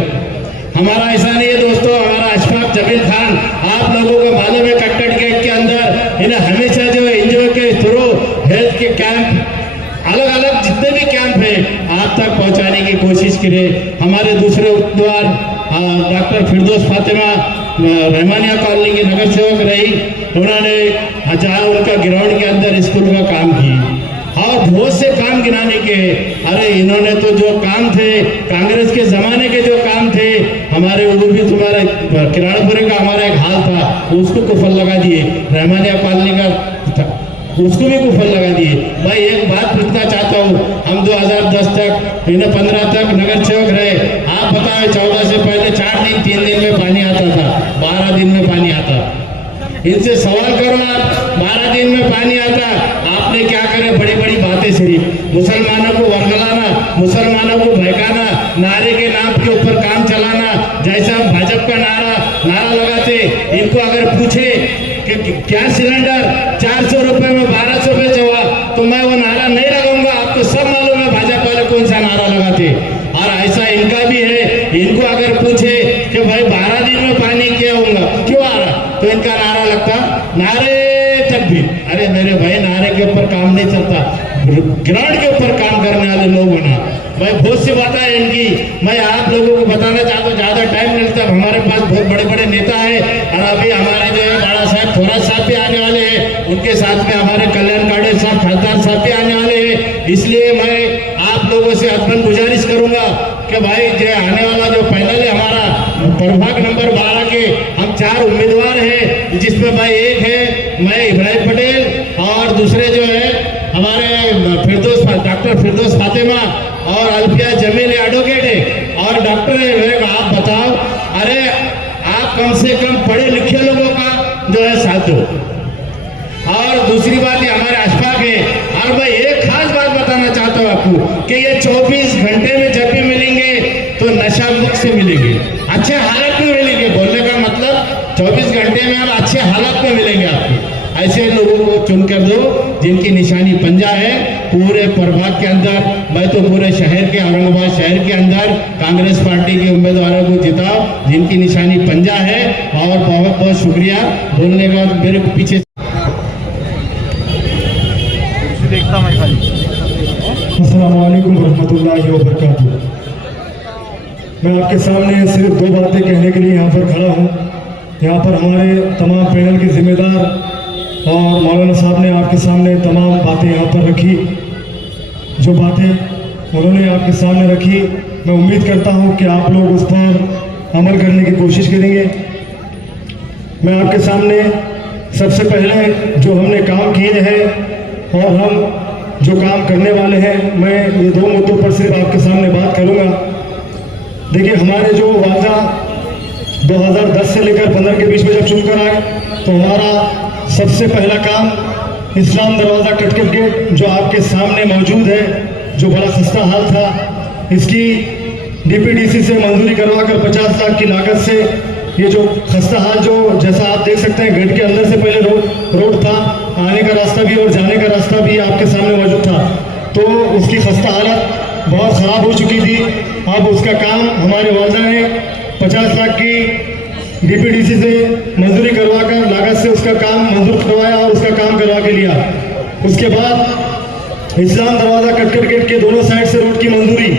हमारा ऐसा नहीं है दोस्तों। हमारा अशफाक जमील खान, आप लोगों को मालूम है, कट्टड़ गेट के अंदर इन्हें हमेशा जो एनजीओ के थ्रू हेल्थ के कैंप, अलग अलग जितने भी कैंप है, आप तक पहुंचाने की कोशिश करें। हमारे दूसरे उम्मीदवार डॉक्टर फिरदौस फातिमा रहमानिया कॉलोनी की नगर सेवक रही, उन्होंने जहाँ उनका ग्राउंड के अंदर स्कूल का काम किया और बहुत से काम गिनाने के। अरे इन्होंने तो जो काम थे, कांग्रेस के जमाने के जो काम थे, हमारे वो भी तुम्हारा किराड़पुरे का हमारा एक हाल था, उसको कुफल लगा दिए। रहमानिया कॉलोनी का उसको भी कुफल लगा दिए। भाई एक बात पूछना चाहता हूँ, हम 2010 तक, इन्हें 15 तक नगर सेवक रहे। आप बताएं 14 से पहले 4 दिन 3 दिन में पानी आता था, 12 दिन में पानी आता। इनसे सवाल करो आप, 12 दिन में पानी आता, आपने क्या करे? बड़ी बड़ी बातें सिर्फ मुसलमानों को वर्गलाना, मुसलमानों को बहकाना, नारे के नाम के ऊपर काम चलाना। जैसा भाजपा का नारा लगाते, इनको अगर पूछे कि गैस सिलेंडर 400 रुपए में 1200 बेचा हुआ, तो मैं वो नारा नहीं लगाऊंगा। आपको सब मालूम है भाजपा वाले कौन सा नारा लगाते। और ऐसा इनका भी है, इनको अगर पूछे कि भाई 12 दिन में पानी क्या होगा, क्यों आ रहा, तो इनका नारा लगता नारे तक भी। अरे मेरे भाई, नारे के ऊपर काम नहीं चलता, ग्राउंड के ऊपर काम करने वाले लोग होना। भाई बहुत सी बातें है इनकी, मैं आप लोगों को बताना चाहता हूँ, ज्यादा टाइम नहीं लगता। हमारे पास बहुत बड़े बड़े नेता है, और अभी हमारे जो है बाड़ा साहब थोराट साहब भी आने वाले हैं, उनके साथ में हमारे कल्याण काड़े साहब, खासदार साहब भी आने वाले हैं। इसलिए मैं आप लोगों से अपन गुजारिश करूंगा कि भाई जो आने वाला जो पैनल है हमारा प्रभाग नंबर 12 के, हम 4 उम्मीदवार हैं, जिसमें भाई एक है मैं इब्राहिम पटेल, और दूसरे जो है हमारे डॉक्टर फिरदौस फातिमा, और अल्फिया जमील एडवोकेट है, और डॉक्टर है। आप बताओ, अरे आप कम से कम पढ़े लिखे लोगों का जो है साथ दो। और दूसरी बात ये हमारे अशफाक है। और मैं एक खास बात बताना चाहता हूँ आपको कि ये 24 घंटे में जब भी मिलेंगे तो नशा मुक्त से मिलेंगे, अच्छे हालत में मिलेंगे। बोलने का मतलब 24 घंटे में आप अच्छे हालत में मिलेंगे। आपको ऐसे लोगों को चुनकर दो जिनकी निशानी पंजा है। पूरे प्रभाग के अंदर, मैं तो पूरे शहर के, औरंगाबाद शहर के अंदर कांग्रेस पार्टी के उम्मीदवारों को जिताओ जिनकी निशानी पंजा है। और बहुत बहुत शुक्रिया बोलने का। मेरे पीछे अस्सलाम वालेकुम रहमतुल्लाहि व बरकातुहू। मैं आपके सामने सिर्फ 2 बातें कहने के लिए यहाँ पर खड़ा हूँ। यहाँ पर हमारे तमाम पैनल के जिम्मेदार और मौलाना साहब ने आपके सामने तमाम बातें यहाँ पर रखी। जो बातें उन्होंने आपके सामने रखी, मैं उम्मीद करता हूँ कि आप लोग उस पर अमल करने की कोशिश करेंगे। मैं आपके सामने सबसे पहले जो हमने काम किए हैं और हम जो काम करने वाले हैं, मैं ये 2 मुद्दों पर सिर्फ आपके सामने बात करूँगा। देखिए, हमारे जो वादा 2010 से लेकर 15 के बीच में जब चुनकर आए, तो हमारा सबसे पहला काम इस्लाम दरवाज़ा कटकट गेट जो आपके सामने मौजूद है, जो बड़ा खस्ता हाल था, इसकी डीपीडीसी से मंजूरी करवाकर 50 लाख की लागत से ये जो खस्ता हाल, जो जैसा आप देख सकते हैं, गेट के अंदर से पहले रोड था, आने का रास्ता भी और जाने का रास्ता भी आपके सामने मौजूद था, तो उसकी खस्ता हालत बहुत ख़राब हो चुकी थी। अब उसका काम हमारे वादा ने 50 लाख की डीपीडीसी से मंजूरी करवाकर लागत से उसका काम मंजूर करवाया और उसका काम करवा के लिया। उसके बाद इस्लाम दरवाज़ा कटकट गेट के दोनों साइड से रोड की मंजूरी,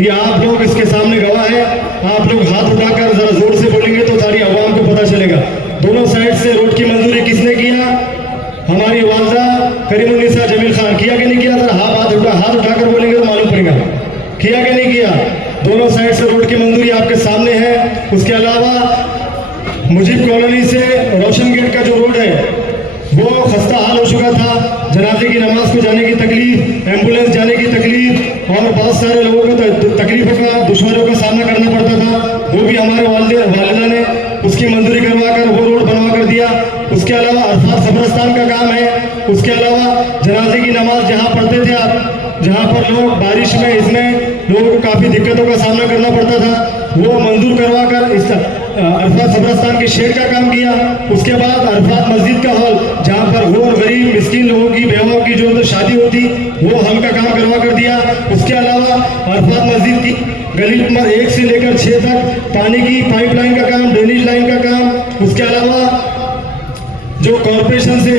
ये आप लोग इसके सामने गवाह है। आप लोग हाथ उठाकर जरा जोर से बोलेंगे तो सारी आवाम को पता चलेगा। दोनों साइड से रोड की मंजूरी किसने किया? हमारी वालदा करीमुन्निसा जमील खान। किया कि नहीं किया? जरा हाथ उठाकर बोलेंगे तो मालूम पड़ेगा किया कि नहीं किया। दोनों साइड से रोड की मंजूरी आपके सामने है। उसके अलावा मुजीब कॉलोनी से रोशन गेट का जो रोड है वो खस्ता हाल हो चुका था। जनाजे की नमाज को जाने की तकलीफ, एम्बुलेंस जाने की तकलीफ और बहुत सारे लोगों को तकलीफों का, दुश्वारियों का सामना करना पड़ता था। वो भी हमारे वालिदा ने उसकी मंजूरी करवाकर वो रोड बनवा कर दिया। उसके अलावा अरफात कब्रिस्तान का काम है। उसके अलावा जनाजे की नमाज जहाँ पढ़ते थे आप, जहाँ पर लोग बारिश में इसमें लोगों को काफ़ी दिक्कतों का सामना करना पड़ता था, वो मंजूर करवाकर इस अरफात कब्रिस्तान के शेड का काम किया। उसके बाद अरफात मस्जिद का हॉल, जहाँ पर गौर गरीब मिस्किन लोगों की, बेवाओं की जो शादी होती, वो हॉल का काम करवा कर दिया। उसके अलावा अरफात मस्जिद की गली नंबर 1 से लेकर 6 तक पानी की पाइपलाइन का काम, ड्रेनेज लाइन का काम। उसके अलावा जो कॉरपोरेशन से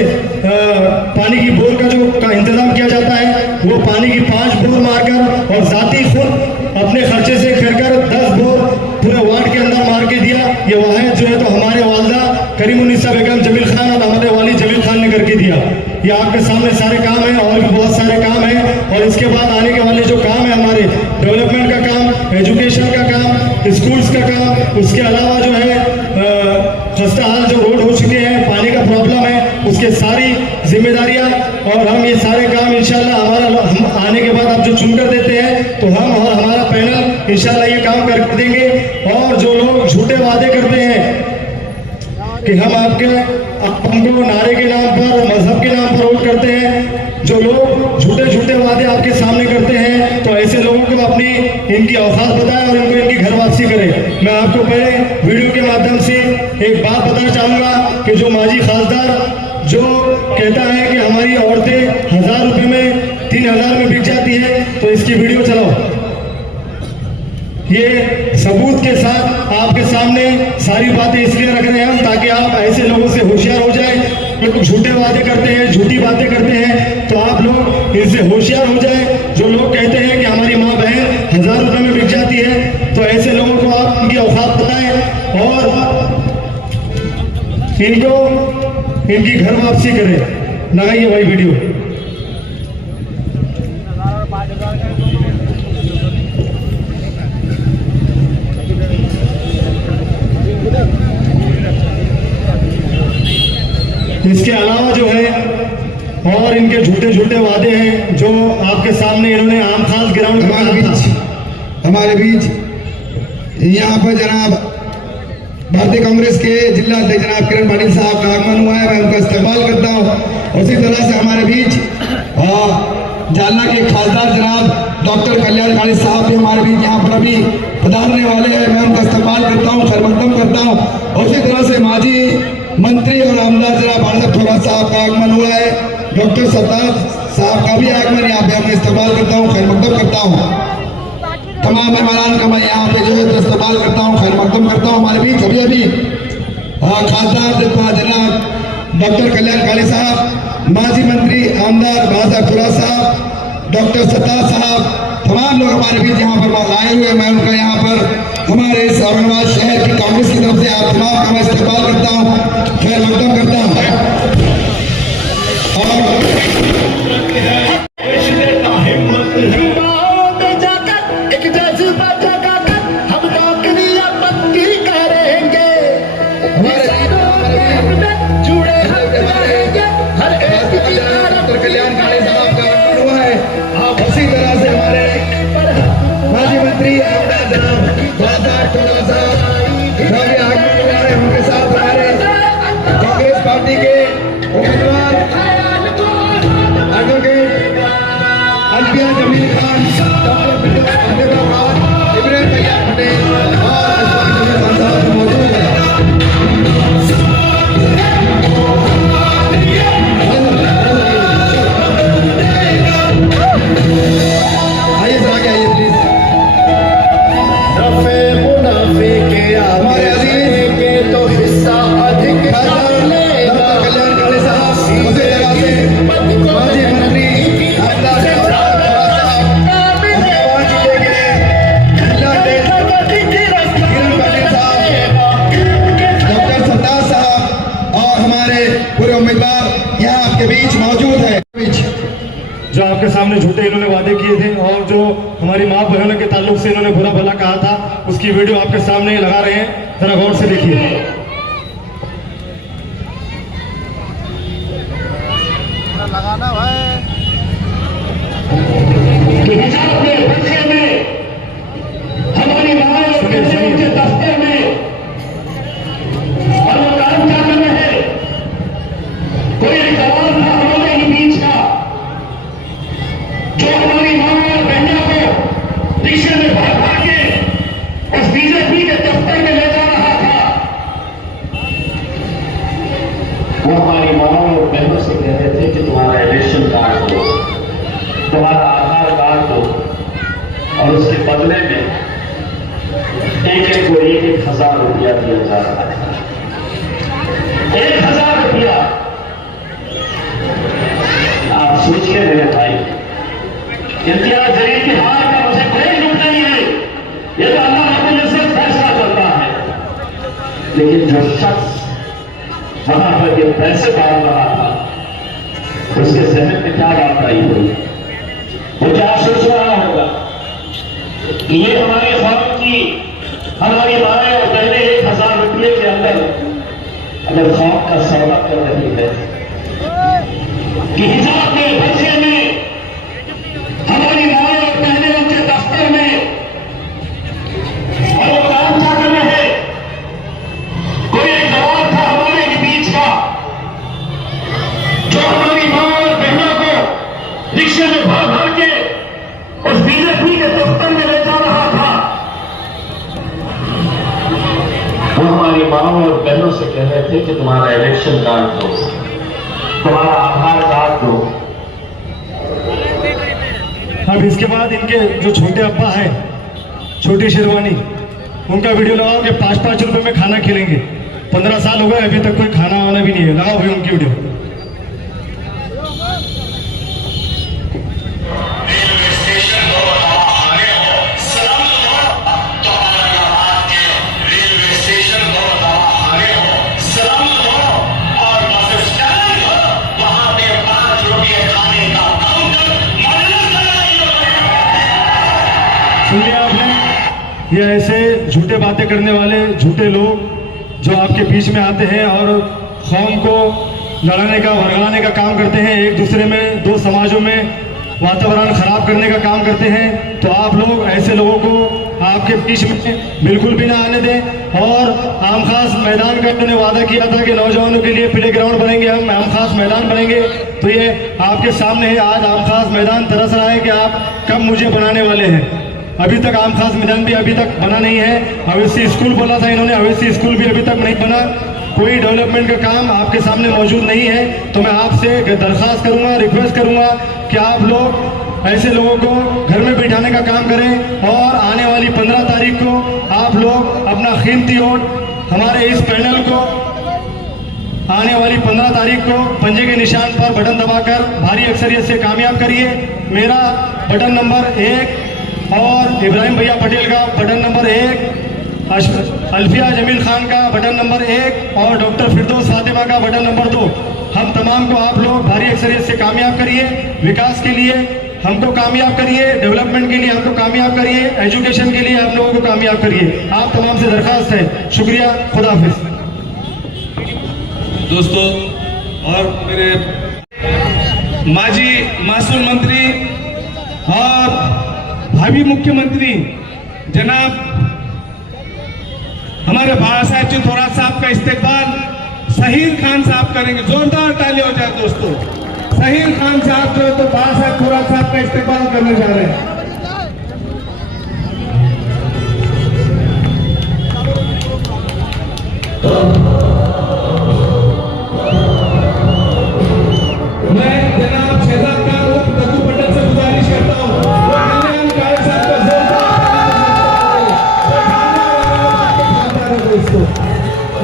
पानी की बोर का इंतजाम किया जाता है, वो पानी की 5 बोर मारकर और जाती खुद अपने खर्चे से कर 10 बोर पूरे वार्ड के अंदर मार के दिया। ये वाहिद जो है तो हमारे वालदा करीमुन्निसा बेगम जमील खान और हमारे वाली जमील खान ने करके दिया। ये आपके सामने सारे काम हैं और भी बहुत सारे काम हैं। और इसके बाद आने के वाले जो काम है हमारे डेवलपमेंट का काम, एजुकेशन का काम, स्कूल्स का काम, उसके अलावा जो है खस्ता हाल जो रोड हो चुके हैं, पानी का प्रॉब्लम है, उसके सारी जिम्मेदारियां और हम ये सारे काम इंशाल्लाह हम आने के बाद आप जो चुनकर देते हैं तो हम और हमारा पैनल इंशाल्लाह ये काम कर देंगे। और जो लोग झूठे वादे करते हैं कि हम हमको नारे के नाम पर, मजहब के नाम पर वोट करते हैं, जो लोग झूठे वादे आपके सामने करते हैं, तो ऐसे लोगों को अपनी इनकी औकात बताएं और इनको इनकी घर वापसी करें। मैं आपको पहले वीडियो के माध्यम से एक बात बताना चाहूँगा कि जो माजी खासदार जो कहता है कि हमारी औरतें 1000 रुपये में 3000 में बिक जाती है, तो इसकी वीडियो चलाओ। ये सबूत के साथ आपके सामने सारी बातें इसलिए रख रहे हैं हम, ताकि आप ऐसे लोगों से होशियार हो जाए जो झूठे वादे करते हैं, झूठी बातें करते हैं, तो आप लोग इनसे होशियार हो जाए। जो लोग कहते हैं कि हमारी माँ बहन 1000 रुपये में बिक जाती है, तो ऐसे लोगों को आप उनकी औकात बताएं और इनको इनकी घर वापसी करें। लगाइए भाई वीडियो। इसके अलावा जो है और इनके झूठे वादे हैं जो आपके सामने इन्होंने आम खास ग्राउंड हमारे बीच यहाँ पर जनाब भारतीय कांग्रेस के जिला अध्यक्ष जनाब किरण पाटिल साहब का आगमन हुआ है। मैं उनका इस्तेमाल करता हूँ। उसी तरह से हमारे बीच जालना के खासदार जनाब डॉक्टर कल्याण काली साहब भी हमारे बीच यहाँ पर अभी पधारने वाले हैं। मैं उनका इस्तेमाल करता हूँ, खैरमकदम करता हूँ। उसी तरह से माजी मंत्री और आमदार जनाब आजम थोड़ा साहब का आगमन हुआ है। डॉक्टर सत्तार साहब का भी आगमन यहाँ पे मैं इस्तेमाल करता हूँ, खैरमकदम करता हूँ। तमाम मेहमान का मैं यहाँ पे जो है तो इस्तेमाल करता हूँ, खैरमकदम करता हूँ। हमारे बीच अभी खासदार जनाब डॉक्टर कल्याण काली साहब, माजी मंत्री आमदार बादशाह खुरा साहब, डॉक्टर सत्तार साहब, तमाम लोग हमारे बीच यहाँ पर आए हुए। मैं उनका यहाँ पर हमारे इस औरंगाबाद शहर की कांग्रेस की तरफ से आप तमाम का मैं इस्तेमाल करता हूँ, खैर मकदम करता हूँ। डॉक्टर कल्याण काली साहब का आगमन हुआ है। आप उसी तरह से हमारे माजी मंत्री आमदार जनाब बादशाह खुरा साहब का भी आगमन हुआ है। उनके साथ हमारे कांग्रेस पार्टी के उम्मीदवार एडवोकेट अल्फिया जमील खान, डॉक्टर फिरोज फातिमा खान, इब्राहिम तैयब पटेल और सांसद मौजूद हैं। जो आपके सामने झूठे इन्होंने वादे किए थे और जो हमारी माँ बहनों के ताल्लुक से इन्होंने बुरा भला कहा था, उसकी वीडियो आपके सामने लगा रहे हैं, जरा गौर से देखिए। लगाना भाई हिजाब में, बच्चे में, हमारी माँ और बहनों के दफ्तर में, और वो काम क्या कर रहे हैं? कोई एक सवाल था हमारे ही बीच का, जो हमारी माँ और बहनों को रिक्शे में भाग के उस बीजेपी के दफ्तर में ले जा रहा था। वो हमारी माओ और बहनों से कह रहे थे कि तुम्हारा इलेक्शन कार्ड दो, तुम्हारा आधार कार्ड दो, और उसके बदले में एक एक को 1,000 रुपया दिया जा रहा है। 1,000 रुपया। आप सोचिए मेरे भाई, इम्तियाज जलील की हार का मुझे कोई दुख नहीं है, ये तो अल्लाह रब्बुल इज्जत फैसला करता है। लेकिन जो शख्स वहां पर ये पैसे डाल रहा था, उसके जहन में क्या बात आई हुई, वो क्या सोच रहा होगा कि ये हमारी कौम की, हमारी माएँ और बहनें 1,000 रुपये के अंदर अगर कौम का सौदा कर रही है कि हिजाब में, बच्चे में, हमारी माँ और बहनें उनके दफ्तर में, और वो काम क्या कर रहे हैं? कोई एक सवाल था हमारे ही बीच का, जो हमारी माँ और बहनों को रिक्शे में भर भर के उस बीजेपी के दफ्तर में ले जा रहा था। वो हमारी माओ और बहनों से कह रहे थे कि तुम्हारा इलेक्शन कार्ड दो, तुम्हारा आधार कार्ड दो। अब इसके बाद इनके जो छोटे अब्बा हैं, छोटी शेरवानी, उनका वीडियो लगाओ कि 5-5 रुपए में खाना खिलेंगे। 15 साल हो गए, अभी तक कोई खाना वाना भी नहीं है। लगाओ भाई उनकी वीडियो। सुन लिया आपने? ये ऐसे झूठे बातें करने वाले झूठे लोग जो आपके बीच में आते हैं और कौम को लड़ाने का, भड़काने का काम करते हैं, एक दूसरे में, दो समाजों में वातावरण खराब करने का काम करते हैं। तो आप लोग ऐसे लोगों को आपके बीच में बिल्कुल भी ना आने दें। और आम खास मैदान का उन्होंने वादा किया था कि नौजवानों के लिए प्ले ग्राउंड बनेंगे, हम आम खास मैदान बनेंगे। तो ये आपके सामने है, आज आम खास मैदान तरस रहा है कि आप कब मुझे बनाने वाले हैं। अभी तक आम खास मैदान भी अभी तक बना नहीं है। अवैसी स्कूल बोला था इन्होंने, अवैसी स्कूल भी अभी तक नहीं बना। कोई डेवलपमेंट का काम आपके सामने मौजूद नहीं है। तो मैं आपसे दरख्वास्त करूंगा, रिक्वेस्ट करूंगा कि आप लोग ऐसे लोगों को घर में बिठाने का काम करें और आने वाली 15 तारीख को आप लोग अपना कीमती वोट हमारे इस पैनल को आने वाली 15 तारीख को पंजे के निशान पर बटन दबाकर भारी अक्सरियत से कामयाब करिए। मेरा बटन नंबर 1 और इब्राहिम भैया पटेल का बटन नंबर 1, अल्फिया जमील खान का बटन नंबर 1 और डॉक्टर फिरदौस फातिमा का बटन नंबर 2। हम तमाम को आप लोग भारी अक्सरियत से कामयाब करिए। विकास के लिए हमको कामयाब करिए, डेवलपमेंट के लिए हमको कामयाब करिए, एजुकेशन के लिए आप लोगों को कामयाब करिए। आप तमाम से दरखास्त है। शुक्रिया, खुदा हाफिज। दोस्तों और मेरे माजी महसूल मंत्री और भावी मुख्यमंत्री जनाब हमारे बाला साहब चिथोरा साहब का इस्तेकबाल शहीर खान साहब करेंगे। जोरदार ताली हो जाए दोस्तों। शहीर खान साहब जो तो बाला साहब चिथोरा साहब का इस्तेकबाल करने जा रहे हैं। मैं जनाब शहजाद खान उर्फ दद्दू पटेल से गुजारिश करता हूँ कल्याण कायर साहब का जोरदार दोस्तों।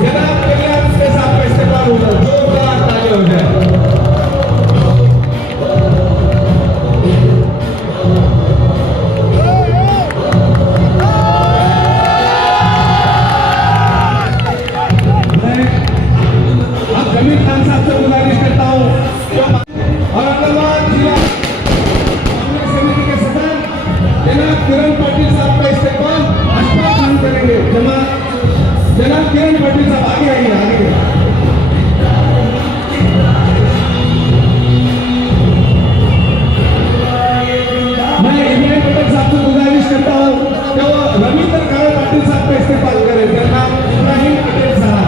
जनाब कल्याण के साथ का इस्तेमाल होगा, जोरदार ताली हो जाए। जमील खान साहब से गुजारिश करता हूँ और औरंगाबाद जिला किरण पाटिल साहब का इस्तेमाल अशफाक खान करेंगे। जनाब किरण पाटिल साहब आगे आइए, आगे। मैं इब्राहिम पटेल साहब से गुजारिश करता हूँ कि वो रविंद्र काळे पाटिल साहब का इस्तेमाल करें। जनाब इब्राहिम पटेल साहब,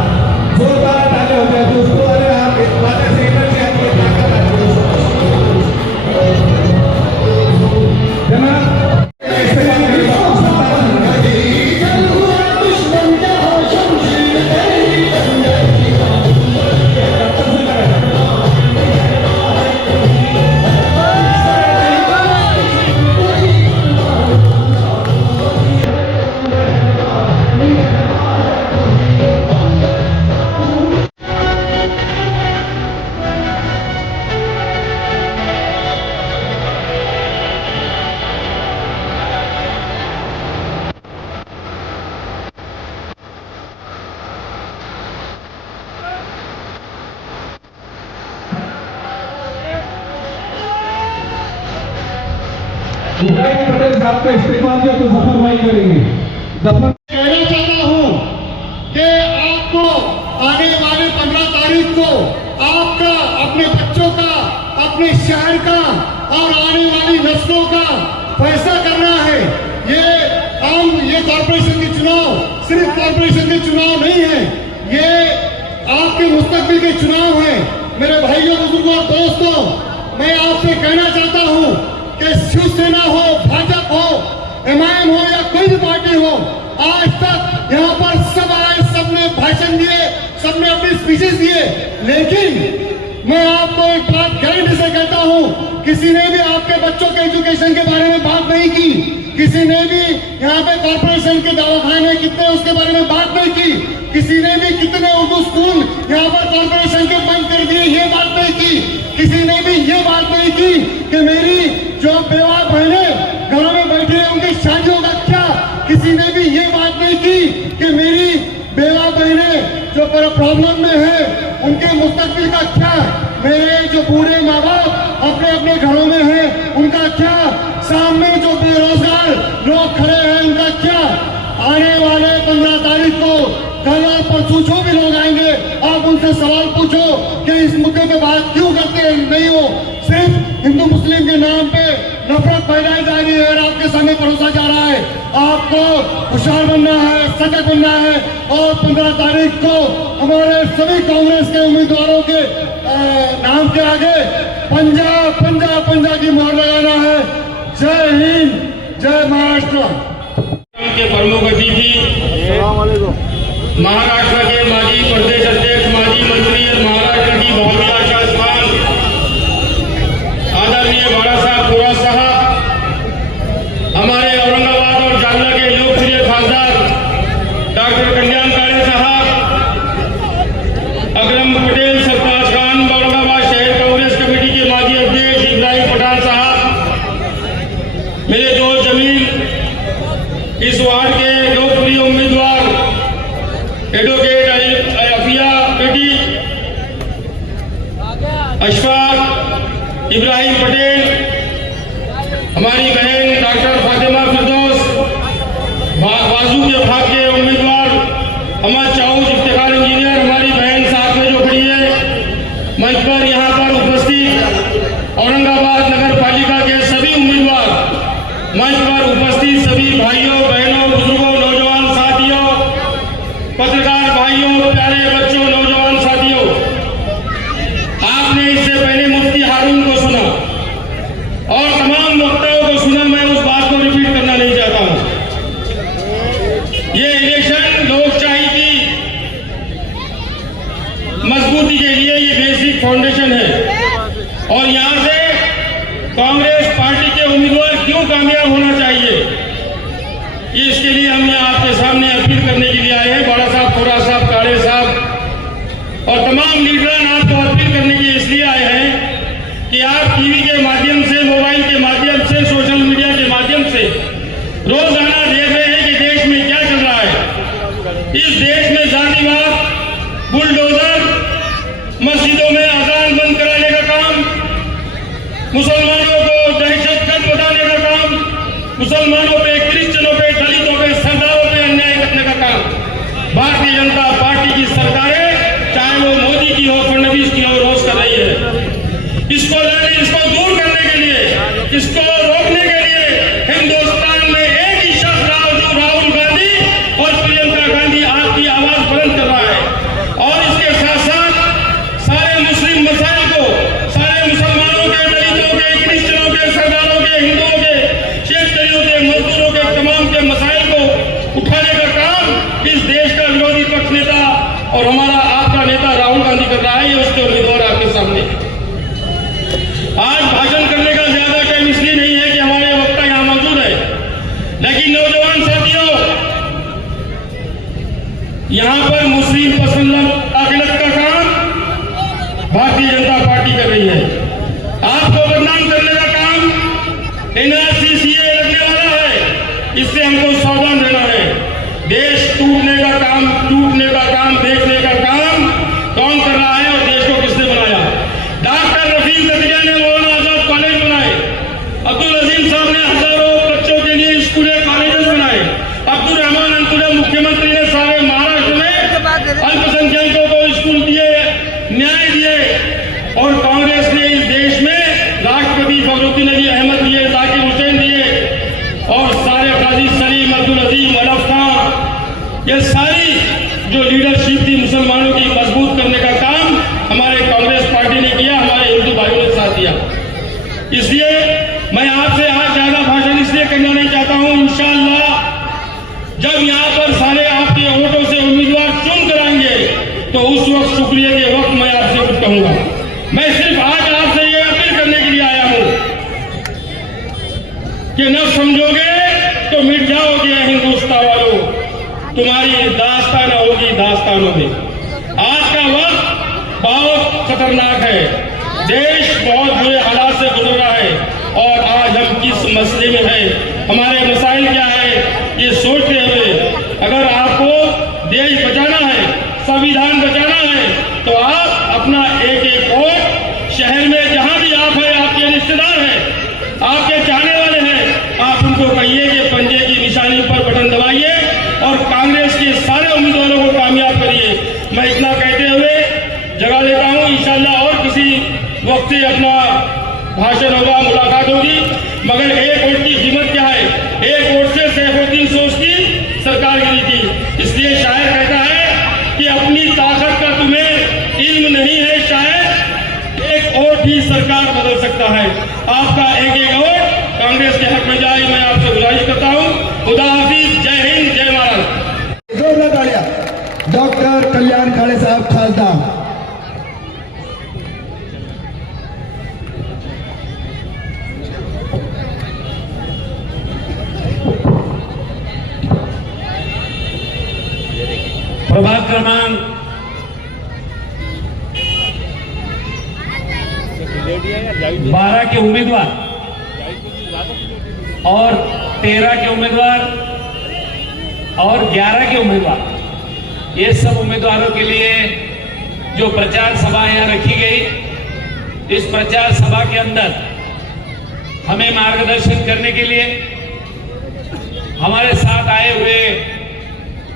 जोरदार तालियां हो जाए दोस्तों। अरे आप एक बात से एनर्जी आती है, ताकत आती है जनाब। इब्राहिम पटेल साहब का इस्तेमाल किया तो जफर भाई करेंगे। जफर कहना चाहता हूं कि आपको आने वाले 15 तारीख को आपका, अपने बच्चों का, अपने शहर का और आने वाली नस्लों का फैसला करना है। ये कॉर्पोरेशन के चुनाव सिर्फ कॉर्पोरेशन के चुनाव नहीं है, ये आपके मुस्तकबिल के चुनाव है। मेरे भाइयों, बुजुर्गों और दोस्तों, मैं आपसे कहना चाहता हूं कि शिवसेना हो, भाजपा हो, एमआईएम हो या कोई भी पार्टी हो, आज तक यहाँ पर सब आए, सबने भाषण दिए, सबने अपनी स्पीचेस दिए, लेकिन मैं आपको एक बात गारंटी से कहता हूँ, किसी ने भी आपके बच्चों के एजुकेशन के बारे में बात नहीं की, किसी ने भी यहाँ पे कॉर्पोरेशन के दवाखाने कितने उसके बारे में बात नहीं की, किसी ने भी कितने उर्दू स्कूल यहाँ पर कॉर्पोरेशन के बंद कर दिए ये बात नहीं की, किसी ने भी ये बात नहीं की कि मेरी जो बेवा बहनें घरों में बैठी है उनकी शादियों का क्या, किसी ने भी ये बात नहीं की कि मेरी बेवा बहनें जो प्रॉब्लम में है उनके मुस्तकबिल का क्या, मेरे जो बूढ़े माँ बाप अपने अपने घरों में हैं उनका क्या, सामने जो बेरोजगार लोग खड़े हैं उनका क्या। आने वाले 15 तारीख को कल और परसों जो भी लोग आएंगे आप उनसे सवाल पूछो कि इस मुद्दे पे बात क्यों करते नहीं हो। सिर्फ हिंदू मुस्लिम के नाम पे नफरत फैलाई जा रही है और आपके सामने परोसा जा रहा है। आपको होशियार बनना है, सजग बनना है और 15 तारीख को हमारे सभी कांग्रेस के उम्मीदवारों के नाम के आगे पंजाब पंजाब पंजाब की मोहर लगाना है। जय हिंद, जय महाराष्ट्र। के प्रमुख अतिथि महाराष्ट्र के माजी प्रदेश अध्यक्ष, माजी मंत्री और महाराष्ट्र की भावी आशा स्थान आदरणीय बाला साहब खुरा साहब, हमारे औरंगाबाद और जालना के लोकप्रिय खासदार डॉक्टर कल्याण काळे साहब, अकरम पटेल सरफराज खान, औरंगाबाद शहर कांग्रेस कमेटी के माजी अध्यक्ष इब्राहिम पठान साहब, मेरे दोस्त जमील, इस वार्ड के लोकप्रिय उम्मीदवार एडवोकेट अफिया बेटी, अशफाक, इब्राहिम पटेल, हमारी बहन डॉक्टर फातिमा फिरदौस, बाजू के भाग के उम्मीदवार अमर चाउज इफ्तिखार इंजीनियर, हमारी बहन साथ में जो खड़ी है, मंच पर यहाँ पर उपस्थित औरंगाबाद नगर पालिका के सभी उम्मीदवार, मंच पर उपस्थित सभी भाइयों बहनों बुजुर्गों नौजवान साथियों, पत्रकार भाइयों, प्यारे बच्चों, नौजवान साथियों, आपने इससे पहले मुफ्ती हारून को सुना और तमाम वक्ताओं को सुना। मैं उस बात को रिपीट करना नहीं चाहता हूं। ये इलेक्शन लोकशाही की मजबूती के लिए ये बेसिक फाउंडेशन है और यहां से कांग्रेस पार्टी के उम्मीदवार क्यों कामयाब होना चाहिए, ये इसके लिए हम यहाँ आपके सामने अपील करने के लिए आए हैं। बाला साहब, खुरा साहब, काळे साहब और तमाम लीडरान आपको अपील करने के लिए इसलिए आए हैं कि आप टीवी के माध्यम से, मोबाइल के माध्यम से, सोशल मीडिया के माध्यम से रोजाना देख रहे हैं कि देश में क्या चल रहा है। इस देश में जातिवाद, बुलडोजर, मस्जिदों में अजान बंद कराने का काम, मुसलमानों को दहशतगर्द बताने का काम, मुसलमानों पे इसको रोकने के लिए हिंदुस्तान में एक ही शख्स राहुल गांधी और प्रियंका गांधी आपकी आवाज बुलंद कर रहा है। और इसके साथ साथ सारे मुस्लिम मसाइल को, सारे मुसलमानों के, दलितों के, क्रिश्चियनों के, सरदारों के, हिंदुओं के, क्षेत्रीयों के, मजदूरों के, तमाम के मसाइल को उठाने का काम इस देश का विरोधी पक्ष नेता और हमारा आपका नेता राहुल गांधी कर रहा है। ये उसके उम्मीदवार आपके सामने। आज भाषण करने का ज्यादा टाइम इसलिए नहीं है कि हमारे वक्ता यहां मौजूद है, लेकिन नौजवान साथियों, यहां पर मुस्लिम पसंद दाखिलत का काम भारतीय जनता पार्टी कर रही है। आपको बदनाम करने का काम एनआरसी सीए लगने वाला है। इससे हमको सावधान रहना है। देश टूटने का काम देखने का काम कौन कर रहा है और देश को किसने बनाया? डॉक्टर रफीक सतिया ने मौलाना आजाद कॉलेज बनाए, अब्दुल अजीम साहब ने हजारों बच्चों के लिए स्कूल कॉलेजेस बनाए, अब्दुल रहमान अंतुल्ला मुख्यमंत्री ने सारे महाराष्ट्र में अल्पसंख्यकों को स्कूल दिए, न्याय दिए। और कांग्रेस ने इस देश में राष्ट्रपति फखरुद्दीन अली अहमद दिए, जाकिर हुसैन दिए और सारे काजी सलीम, अब्दुल अजीम, अलफ खान, ये सारी जो लीडरशिप थी मुसलमानों की मजबूत करने का काम हमारे कांग्रेस पार्टी ने किया, हमारे हिंदू भाइयों ने साथ दिया। इसलिए मैं आपसे आज ज्यादा भाषण इसलिए करना नहीं चाहता हूं। इंशाअल्लाह जब यहां पर सारे आपके वोटों से उम्मीदवार चुन कराएंगे तो उस वक्त शुक्रिया के वक्त मैं आपसे कुछ कहूंगा। मैं सिर्फ आज आपसे ये अपील करने के लिए आया हूं कि न समझोगे तो मिट जाओगे हिंदुस्तान वालों, तुम्हारी दास्तान होगी दास्तानों में। आज का वक्त बहुत खतरनाक है। देश बहुत बुरे हालात से गुजर रहा है और आज हम किस मसले में हैं, हमारे मसाइल क्या है, ये सोचते हुए अगर आपको देश बचाना है, संविधान बचाना है, तो आप अपना एक एक वोट शहर में जहां भी आप हैं, आपके रिश्तेदार हैं, आपके चाहने वाले हैं, आप उनको कहिए कि पंजे की निशानी पर बटन दबाइए और कांग्रेस के सारे उम्मीदवारों को कामयाब करिए। मैं इतना कहते हुए जगह लेता हूं। इंशाल्लाह और किसी वक्त से अपना भाषण होगा, मुलाकात होगी। मगर एक वोट की कीमत क्या है? एक वोट से सैफुद्दीन सोच की सरकार गिरी थी। इसलिए शायर कहता है कि अपनी ताकत का तुम्हें इल्म नहीं है, शायद एक वोट ही सरकार बदल सकता है। आपका एक एक वोट कांग्रेस के हक में जाए, मैं आपसे गुजारिश करता हूं। खुदा हाफिज, जय हिंद, जय महाराष्ट्र। जोरदार तालियां। डॉक्टर कल्याण काळे साहब खासदार। प्रभाग क्रमांक 12 के उम्मीदवार और 13 के उम्मीदवार और 11 के उम्मीदवार, ये सब उम्मीदवारों के लिए जो प्रचार सभा यहां रखी गई, इस प्रचार सभा के अंदर हमें मार्गदर्शन करने के लिए हमारे साथ आए हुए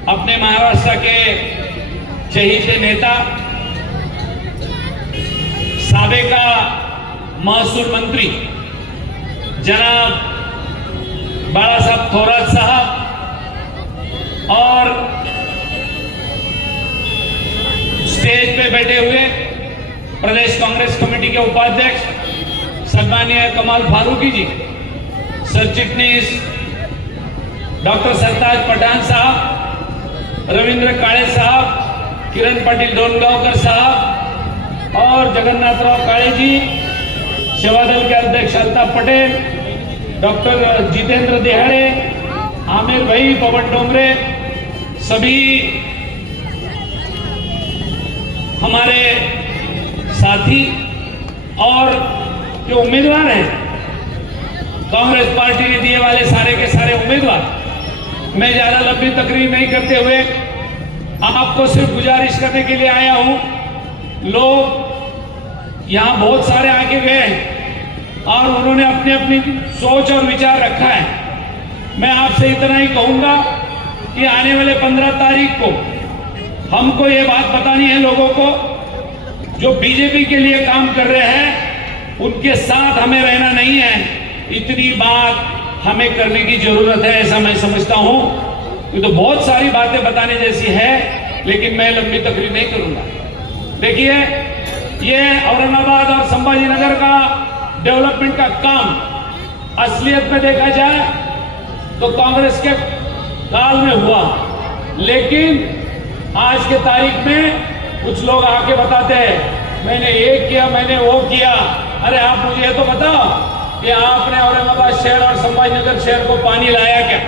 अपने महाराष्ट्र के चहीते नेता, साबेका महसूल मंत्री जनाब बाला साहब थोरात साहब और स्टेज पे बैठे हुए प्रदेश कांग्रेस कमेटी के उपाध्यक्ष सम्मानीय कमाल फारूकी जी, सर चिटनीस डॉक्टर सरताज पठान साहब, रविंद्र काळे साहब, किरण पाटील डोनगांवकर साहब और जगन्नाथराव काळे जी, सेवादल के अध्यक्ष अल्ताफ पटेल, डॉक्टर जितेंद्र देहाड़े, आमिर भाई, पवन डोंगरे, सभी हमारे साथी और जो उम्मीदवार हैं कांग्रेस पार्टी ने दिए वाले सारे के सारे उम्मीदवार, मैं ज्यादा लंबी तकरीर नहीं करते हुए आपको सिर्फ गुजारिश करने के लिए आया हूं। लोग यहां बहुत सारे आके गए हैं और उन्होंने अपनी अपनी सोच और विचार रखा है। मैं आपसे इतना ही कहूंगा कि आने वाले 15 तारीख को हमको ये बात बतानी है लोगों को, जो बीजेपी के लिए काम कर रहे हैं उनके साथ हमें रहना नहीं है, इतनी बात हमें करने की जरूरत है, ऐसा मैं समझता हूं। ये तो बहुत सारी बातें बताने जैसी है, लेकिन मैं लंबी तकरीर नहीं करूंगा। देखिए, ये औरंगाबाद और संभाजी नगर का डेवलपमेंट का काम असलियत में देखा जाए तो कांग्रेस के काल में हुआ, लेकिन आज के तारीख में कुछ लोग आके बताते हैं मैंने ये किया, मैंने वो किया। अरे आप मुझे ये तो बताओ कि आपने औरंगाबाद शहर और संभाजी नगर शहर को पानी लाया क्या?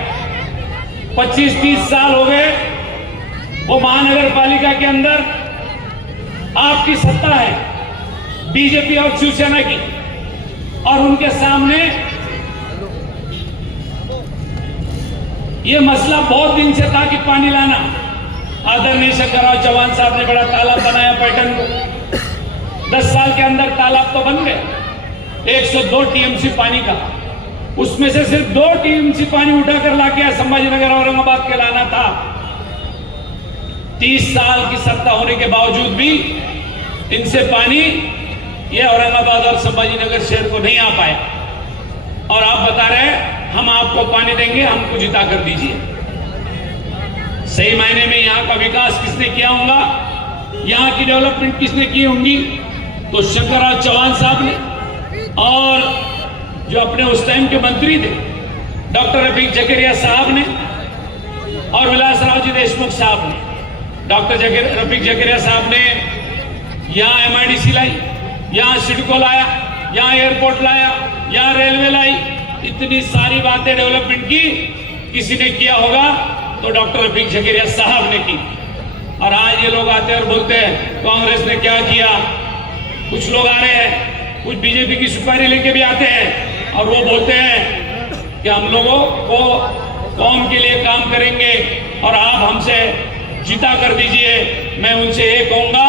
25-30 साल हो गए वो महानगर पालिका के अंदर आपकी सत्ता है, बीजेपी और शिवसेना की, और उनके सामने ये मसला बहुत दिन से था कि पानी लाना। आदरणीय शंकरराव चौहान साहब ने बड़ा तालाब बनाया पैटर्न को, 10 साल के अंदर तालाब तो बन गए 102 टीएमसी पानी का, उसमें से सिर्फ 2 टीएमसी पानी उठाकर लाके संभाजी नगर औरंगाबाद के लाना था। 30 साल की सत्ता होने के बावजूद भी इनसे पानी ये औरंगाबाद और संभाजी नगर शहर को नहीं आ पाया, और आप बता रहे हैं हम आपको पानी देंगे, हमको जिता कर दीजिए। सही मायने में यहाँ का विकास किसने किया होगा, यहाँ की डेवलपमेंट किसने की होंगी? तो शंकरराव चौहान साहब ने, और जो अपने उस टाइम के मंत्री थे डॉक्टर रफीक जकेरिया साहब ने, और विलासराव जी देशमुख साहब ने। डॉक्टर रफीक जकेरिया साहब ने यहाँ MIDC लाई, यहाँ सिडको लाया, यहाँ एयरपोर्ट लाया, यहाँ रेलवे लाई, इतनी सारी बातें डेवलपमेंट की किसी ने किया होगा तो डॉक्टर रफीक जकेरिया साहब ने की। और आज ये लोग आते हैं और बोलते हैं कांग्रेस ने क्या किया। कुछ लोग आ रहे हैं, कुछ बीजेपी की सुपारी लेके भी आते हैं और वो बोलते हैं कि हम लोगों को कौम के लिए काम करेंगे और आप हमसे जीता कर दीजिए। मैं उनसे ये कहूंगा,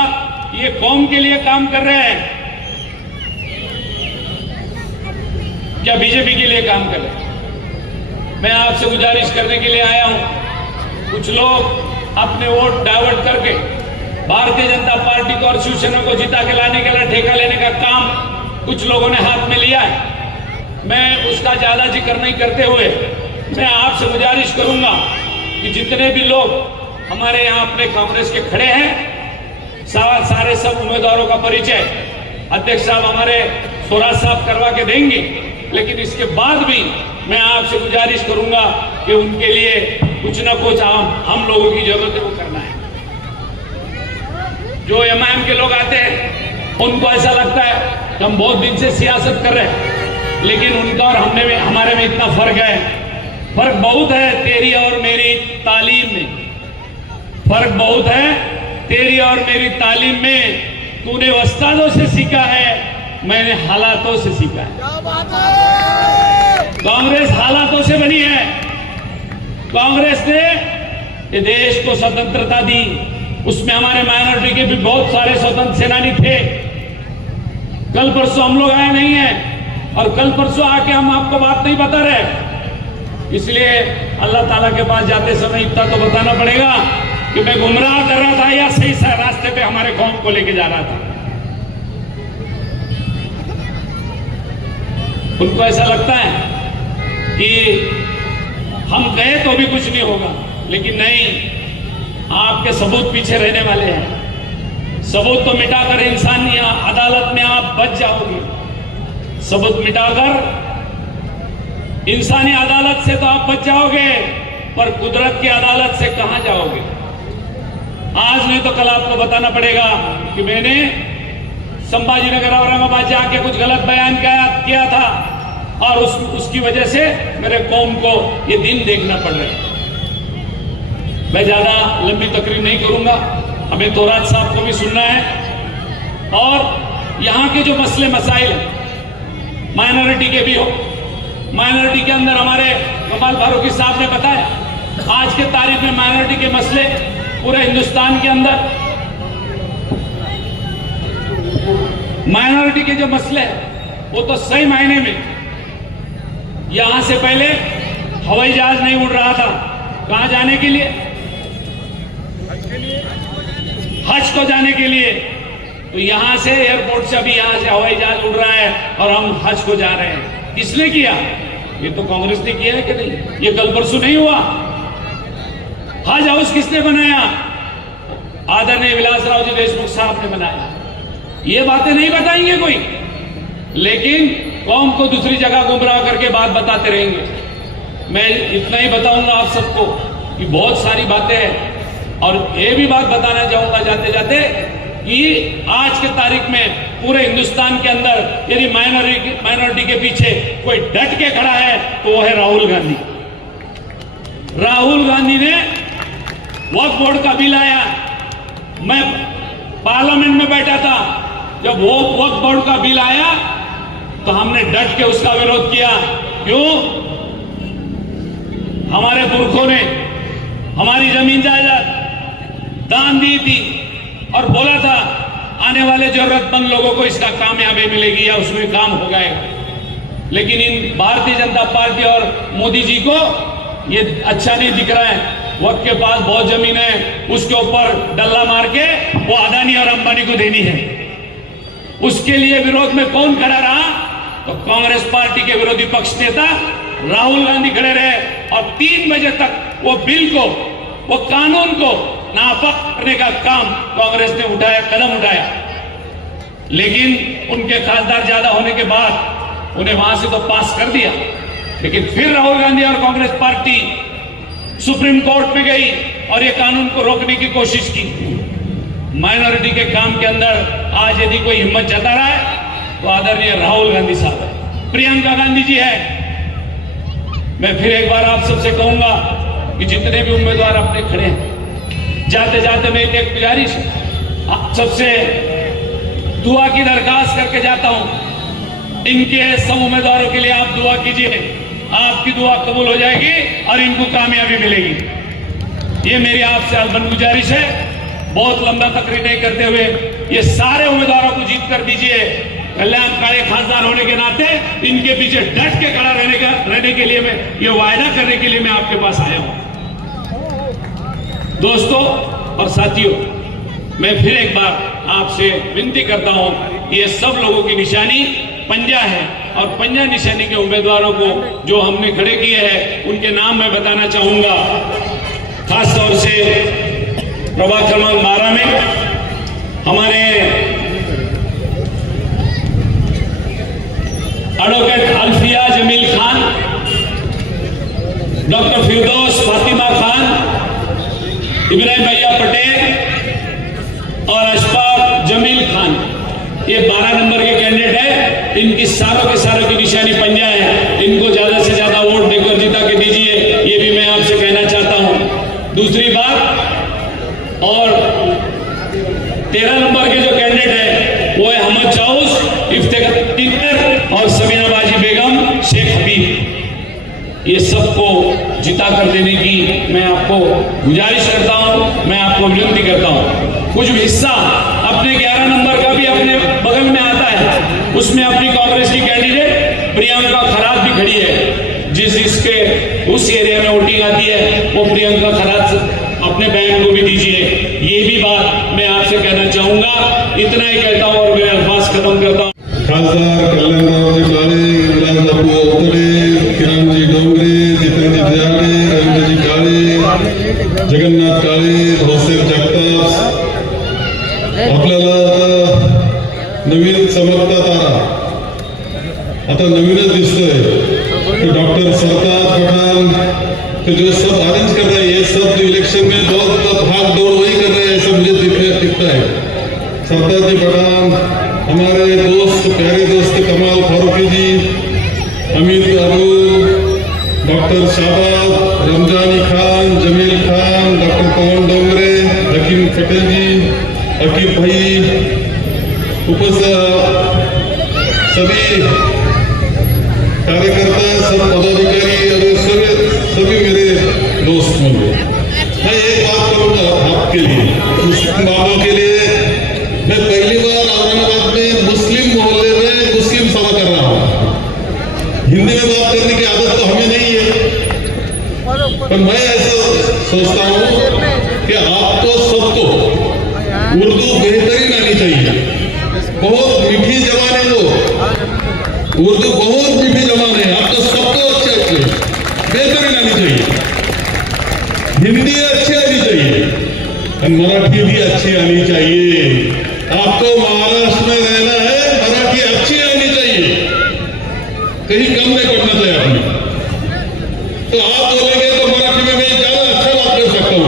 ये कौम के लिए काम कर रहे हैं क्या बीजेपी के लिए काम कर रहे हैं? मैं आपसे गुजारिश करने के लिए आया हूं। कुछ लोग अपने वोट डाइवर्ट करके भारतीय जनता पार्टी को और शिवसेना को जिता के लाने के लिए ठेका लेने का काम कुछ लोगों ने हाथ में लिया है। मैं उसका ज्यादा जिक्र नहीं करते हुए मैं आपसे गुजारिश करूंगा कि जितने भी लोग हमारे यहाँ अपने कांग्रेस के खड़े हैं, सारे सब उम्मीदवारों का परिचय अध्यक्ष साहब हमारे स्वराज साहब करवा के देंगे, लेकिन इसके बाद भी मैं आपसे गुजारिश करूंगा कि उनके लिए कुछ ना कुछ हम लोगों की जरूरत है वो करना है। जो MIM के लोग आते हैं उनको ऐसा लगता है कि हम बहुत दिन से सियासत कर रहे हैं, लेकिन उनका और हमारे में इतना फर्क है। फर्क बहुत है तेरी और मेरी तालीम में, फर्क बहुत है तेरी और मेरी तालीम में। तूने उस्तादों से सीखा है, मैंने हालातों से सीखा है। कांग्रेस हालातों से बनी है। कांग्रेस ने ये देश को स्वतंत्रता दी, उसमें हमारे माइनॉरिटी के भी बहुत सारे स्वतंत्र सेनानी थे। कल परसों हम लोग आए नहीं है, और कल परसों आके हम आपको बात नहीं बता रहे। इसलिए अल्लाह ताला के पास जाते समय इतना तो बताना पड़ेगा कि मैं गुमराह कर रहा था या सही रास्ते पे हमारे कौम को लेके जा रहा था। उनको ऐसा लगता है कि हम गए तो भी कुछ नहीं होगा, लेकिन नहीं, आपके सबूत पीछे रहने वाले हैं। सबूत तो मिटाकर इंसानी अदालत में आप बच जाओगे। सबूत मिटाकर इंसानी अदालत से तो आप बच जाओगे, पर कुदरत की अदालत से कहां जाओगे? आज नहीं तो कल आपको बताना पड़ेगा कि मैंने संभाजी नगर औरंगाबाद जाके कुछ गलत बयान किया था और उसकी वजह से मेरे कौम को ये दिन देखना पड़ रहा है। मैं ज्यादा लंबी तकरीर नहीं करूंगा, हमें तोराज साहब को भी सुनना है, और यहाँ के जो मसले मसाइल हैं माइनॉरिटी के भी हो। माइनॉरिटी के अंदर हमारे कमाल फारूकी साहब ने बताया, आज के तारीख में माइनॉरिटी के मसले पूरे हिंदुस्तान के अंदर माइनॉरिटी के जो मसले हैं वो तो सही मायने में, यहां से पहले हवाई जहाज नहीं उड़ रहा था। कहां जाने के लिए? हज को जाने के लिए। तो यहां से एयरपोर्ट से अभी यहां से हवाई जहाज उड़ रहा है और हम हज को जा रहे हैं। किसने किया? ये तो कांग्रेस ने किया है कि नहीं? ये कल परसों नहीं हुआ। हज हाउस किसने बनाया? आदरणीय विलासराव जी देशमुख साहब ने बनाया। ये बातें नहीं बताएंगे कोई, लेकिन कौम को दूसरी जगह गुमराह करके बात बताते रहेंगे। मैं इतना ही बताऊंगा आप सबको कि बहुत सारी बातें हैं, और ये भी बात बताना चाहूंगा जाते जाते कि आज के तारीख में पूरे हिंदुस्तान के अंदर यदि माइनॉरिटी के पीछे कोई डट के खड़ा है तो वो है राहुल गांधी। राहुल गांधी ने वक्फ बोर्ड का बिल आया, मैं पार्लियामेंट में बैठा था, जब वो वक्फ बोर्ड का बिल आया तो हमने डट के उसका विरोध किया। क्यों? हमारे पुरखों ने हमारी जमीन जायदाद दान दी थी और बोला था आने वाले जरूरतमंद लोगों को इसका कामयाबी मिलेगी या उसमें काम हो जाएगा। लेकिन इन भारतीय जनता पार्टी और मोदी जी को ये अच्छा नहीं दिख रहा है। वक्त के पास बहुत जमीन है, उसके ऊपर डल्ला मार के वो अदानी और अंबानी को देनी है। उसके लिए विरोध में कौन खड़ा रहा? तो कांग्रेस पार्टी के विरोधी पक्ष नेता राहुल गांधी खड़े रहे और 3 बजे तक वो बिल को, वो कानून को नापाक करने का काम कांग्रेस ने उठाया, कदम उठाया। लेकिन उनके खासदार ज्यादा होने के बाद उन्हें वहां से तो पास कर दिया। लेकिन फिर राहुल गांधी और कांग्रेस पार्टी सुप्रीम कोर्ट में गई और ये कानून को रोकने की कोशिश की। माइनॉरिटी के काम के अंदर आज यदि कोई हिम्मत जता रहा है तो आदरणीय राहुल गांधी साहब है, प्रियंका गांधी जी है। मैं फिर एक बार आप सबसे कहूंगा कि जितने भी उम्मीदवार अपने खड़े हैं, जाते जाते मैं एक गुजारिश आप सबसे दुआ की दरखास्त करके जाता हूं। इनके सब उम्मीदवारों के लिए आप दुआ कीजिए, आपकी दुआ कबूल हो जाएगी और इनको कामयाबी मिलेगी। ये मेरी आपसे अलबन गुजारिश है। बहुत लंबा तकरीर नहीं करते हुए ये सारे उम्मीदवारों को जीत कर दीजिए। कल्याणकारी खासदार होने के नाते इनके पीछे डट के खड़ा रहने के लिए मैं ये वायदा करने के लिए मैं आपके पास आया हूं। दोस्तों और साथियों, मैं फिर एक बार आपसे विनती करता हूं, ये सब लोगों की निशानी पंजा है और पंजा निशानी के उम्मीदवारों को जो हमने खड़े किए हैं उनके नाम मैं बताना चाहूंगा। खास तौर से प्रभाग क्रमांक 12 में हमारे एडवोकेट अल्फिया जमील खान, डॉक्टर फिरदौस फातिमा खान, इब्राहिम भैया पटेल और अशफाक जमील खान, ये 12 नंबर के कैंडिडेट है। इनकी सारों के सारों की निशानी पंजा है। इनको ज्यादा से ज्यादा वोट देकर जीता के दीजिए, ये भी मैं आपसे कहना चाहता हूं। दूसरी बात, और 13 नंबर के जो कैंडिडेट है वो है अहमद चाउस, इफ्तिखार तिनकर और सबीना बाजी बेगम, शेख हबीब। ये सबको जिता कर देने की मैं आपको गुजारिश करता हूं, मैं आपको विनती करता हूं। कुछ हिस्सा अपने 11 नंबर का भी अपने बगल में आता है, उसमें अपनी कांग्रेस की कैंडिडेट प्रियंका खरात भी खड़ी है। जिसके उस एरिया में वोटिंग आती है वो प्रियंका खरात अपने बहन को भी दीजिए। ये भी बात मैं आपसे कहना चाहूंगा। इतना ही कहता हूं और मेरे अल्फाज खत्म करता हूं। खासदार कल्याणरावजी काळे, विलासबाबू अवतडे, किरणजी डोंगरे, जितेंद्र दयाळे, रवींद्रजी काळे, जगन्नाथ काळे, भाऊसाहेब जगताप। आपल्याला आता नवीन चमकता तारा आता नवीनच दिसतोय कि डॉक्टर सरताज पठान तो जो सब अरेंज कर रहे हैं, ये सब जो इलेक्शन में बहुत भाग दौड़ वही कर रहे हैं, ऐसा मुझे दिखता है। सरताज जी पठान, हमारे दोस्त, प्यारे दोस्त कमाल फारूकी जी, अमीर बाबू, डॉक्टर शाहबाज, रमजानी खान, जमील खान, डॉक्टर पवन डोंगरे, हकीम पटेल जी, अकीब भाई, सभी कार्यकर्ता, सब पदाधिकारी और सभी मेरे दोस्त होंगे। मैं एक बात करूंगा आपके लिए, मुस्लिम भाइयों के लिए। मैं पहली बार औरंगाबाद में मुस्लिम मोहल्ले में मुस्लिम सभा कर रहा हूं। हिंदी में बात करने की आदत तो हमें नहीं है, पर मैं ऐसा सोचता हूं कि आपको सबको उर्दू बेहतरीन आनी चाहिए। बहुत मीठी जबान है वो, उर्दू बहुत मीठी जबान है, आप तो सबको अच्छे बेहतरीन आनी चाहिए। हिंदी अच्छी आनी चाहिए और मराठी भी अच्छी आनी चाहिए। आपको महाराष्ट्र में रहना है, मराठी अच्छी आनी चाहिए, कहीं कम नहीं पड़ना चाहिए आपने। तो आप बोलेंगे तो मराठी में मैं ज्यादा अच्छा बात कर सकता हूँ।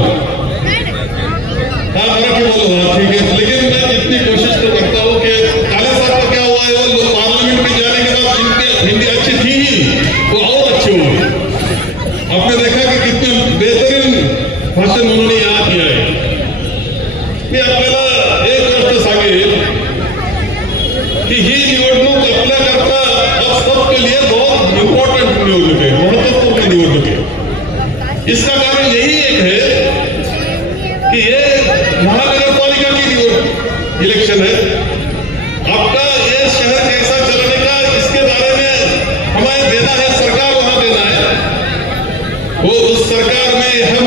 हाँ मराठी बोलो, हाँ ठीक है, लेकिन मैं इतनी कोशिश तो करता हूँ कि काले साहब का क्या हुआ है, वो लोग पार्लियामेंट में जाने के बाद इनकी हिंदी अच्छी थी ही, वो और अच्छी होगी। आपने देखा कि कितने बेहतरीन भाषण उन्होंने यहाँ किया है। मी आपल्याला एक गोष्ट सांगेल की ही निवडणूक आपल्याकरता अब सबके लिए बहुत इम्पोर्टेंट निवडणूक है, महत्वपूर्ण निवडणूक है। इसका कारण यही एक है कि ये महानगर पालिका की इलेक्शन है। आपका ये शहर कैसा चलने का, इसके बारे में हमें देना है, सरकार वहां देना है। वो उस सरकार में हम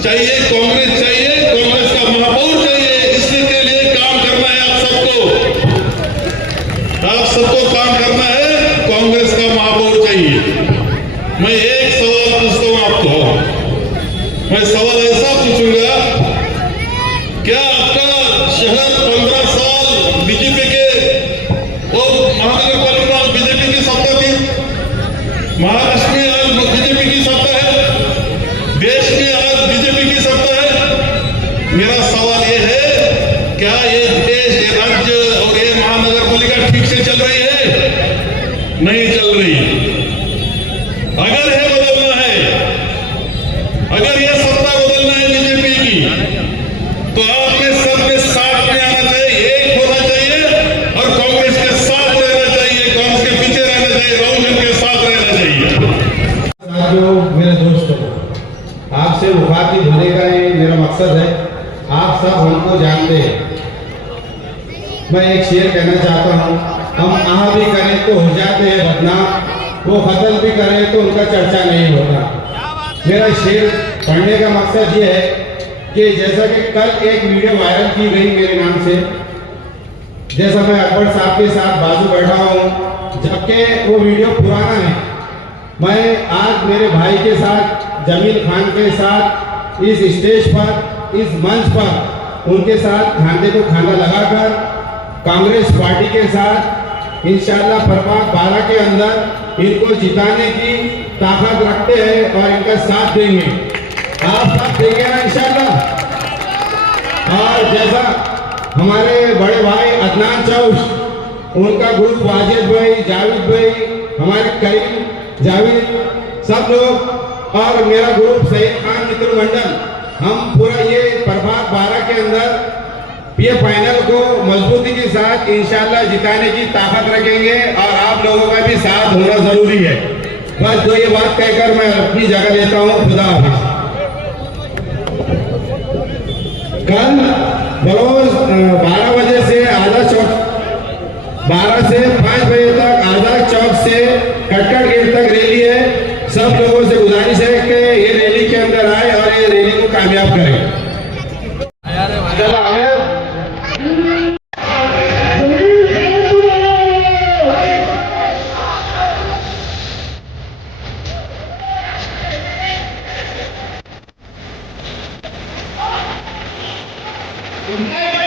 चाहिए, कांग्रेस चाहिए, कांग्रेस का महापौर चाहिए, इसके लिए काम करना है आप सबको काम करना है, कांग्रेस का महापौर चाहिए। मैं एक सवाल पूछता हूं आपको, मैं सवाल ऐसा पूछूंगा, क्या आपका शहर 15 साल बीजेपी के और महानगर पालिका बीजेपी की सत्ता थी, महाराष्ट्र में आज बीजेपी की सत्ता है, देश में आज बीजेपी की सत्ता है। मेरा सवाल ये है, क्या ये देश, ये राज्य और ये महानगर पालिका ठीक से चल रही है? नहीं चल रही। अगर है बदलना है, अगर ये सत्ता बदलना है बीजेपी की, तो आपने सबके साथ में आना चाहिए, एक होना चाहिए और कांग्रेस के साथ रहना चाहिए, कांग्रेस के पीछे रहना चाहिए, राहुल गांधी के साथ रहना चाहिए। साथियों, मेरे दोस्तों, आपसे मुखातिब होने का ये मेरा मकसद है। आप सब हमको जानते हैं। मैं एक शेर कहना चाहता हूँ, हम आहा भी करें तो हो जाते हैं बदनाम, वो कत्ल भी करें तो उनका चर्चा नहीं होता। मेरा शेर पढ़ने का मकसद ये है कि जैसा कि कल एक वीडियो वायरल की गई मेरे नाम से, जैसा मैं अकबर साहब के साथ बाजू बैठा हूँ, जबकि वो वीडियो पुराना है। मैं आज मेरे भाई के साथ, जमील खान के साथ इस स्टेज पर, इस मंच पर उनके साथ खाने को खाना लगाकर कांग्रेस पार्टी के साथ इंशाअल्लाह प्रभाग 12 के अंदर इनको जिताने की ताकत रखते हैं और इनका साथ देंगे। आप साथ देंगे ना इंशाअल्लाह? और जैसा हमारे बड़े भाई अदनान चौश, उनका ग्रुप वाजिद भाई, जावेद भाई, हमारे करीम जावेद, सब लोग और मेरा ग्रुप सईद खान मित्र मंडल, हम पूरा ये प्रभाग 12 के अंदर ये फाइनल को मजबूती के साथ इंशाअल्लाह जिताने की ताकत रखेंगे और आप लोगों का भी साथ होना जरूरी है। बस जो ये बात कहकर मैं अपनी जगह लेता हूँ। खुदा हाफिज। कल बरोज 12 बजे से आजाद चौक, 12 से 5 बजे तक आजाद चौक से कटकट गेट तक रैली है। सब लोगों से गुजारिश है कि ये रैली के अंदर आए और ये रैली को कामयाब करें। United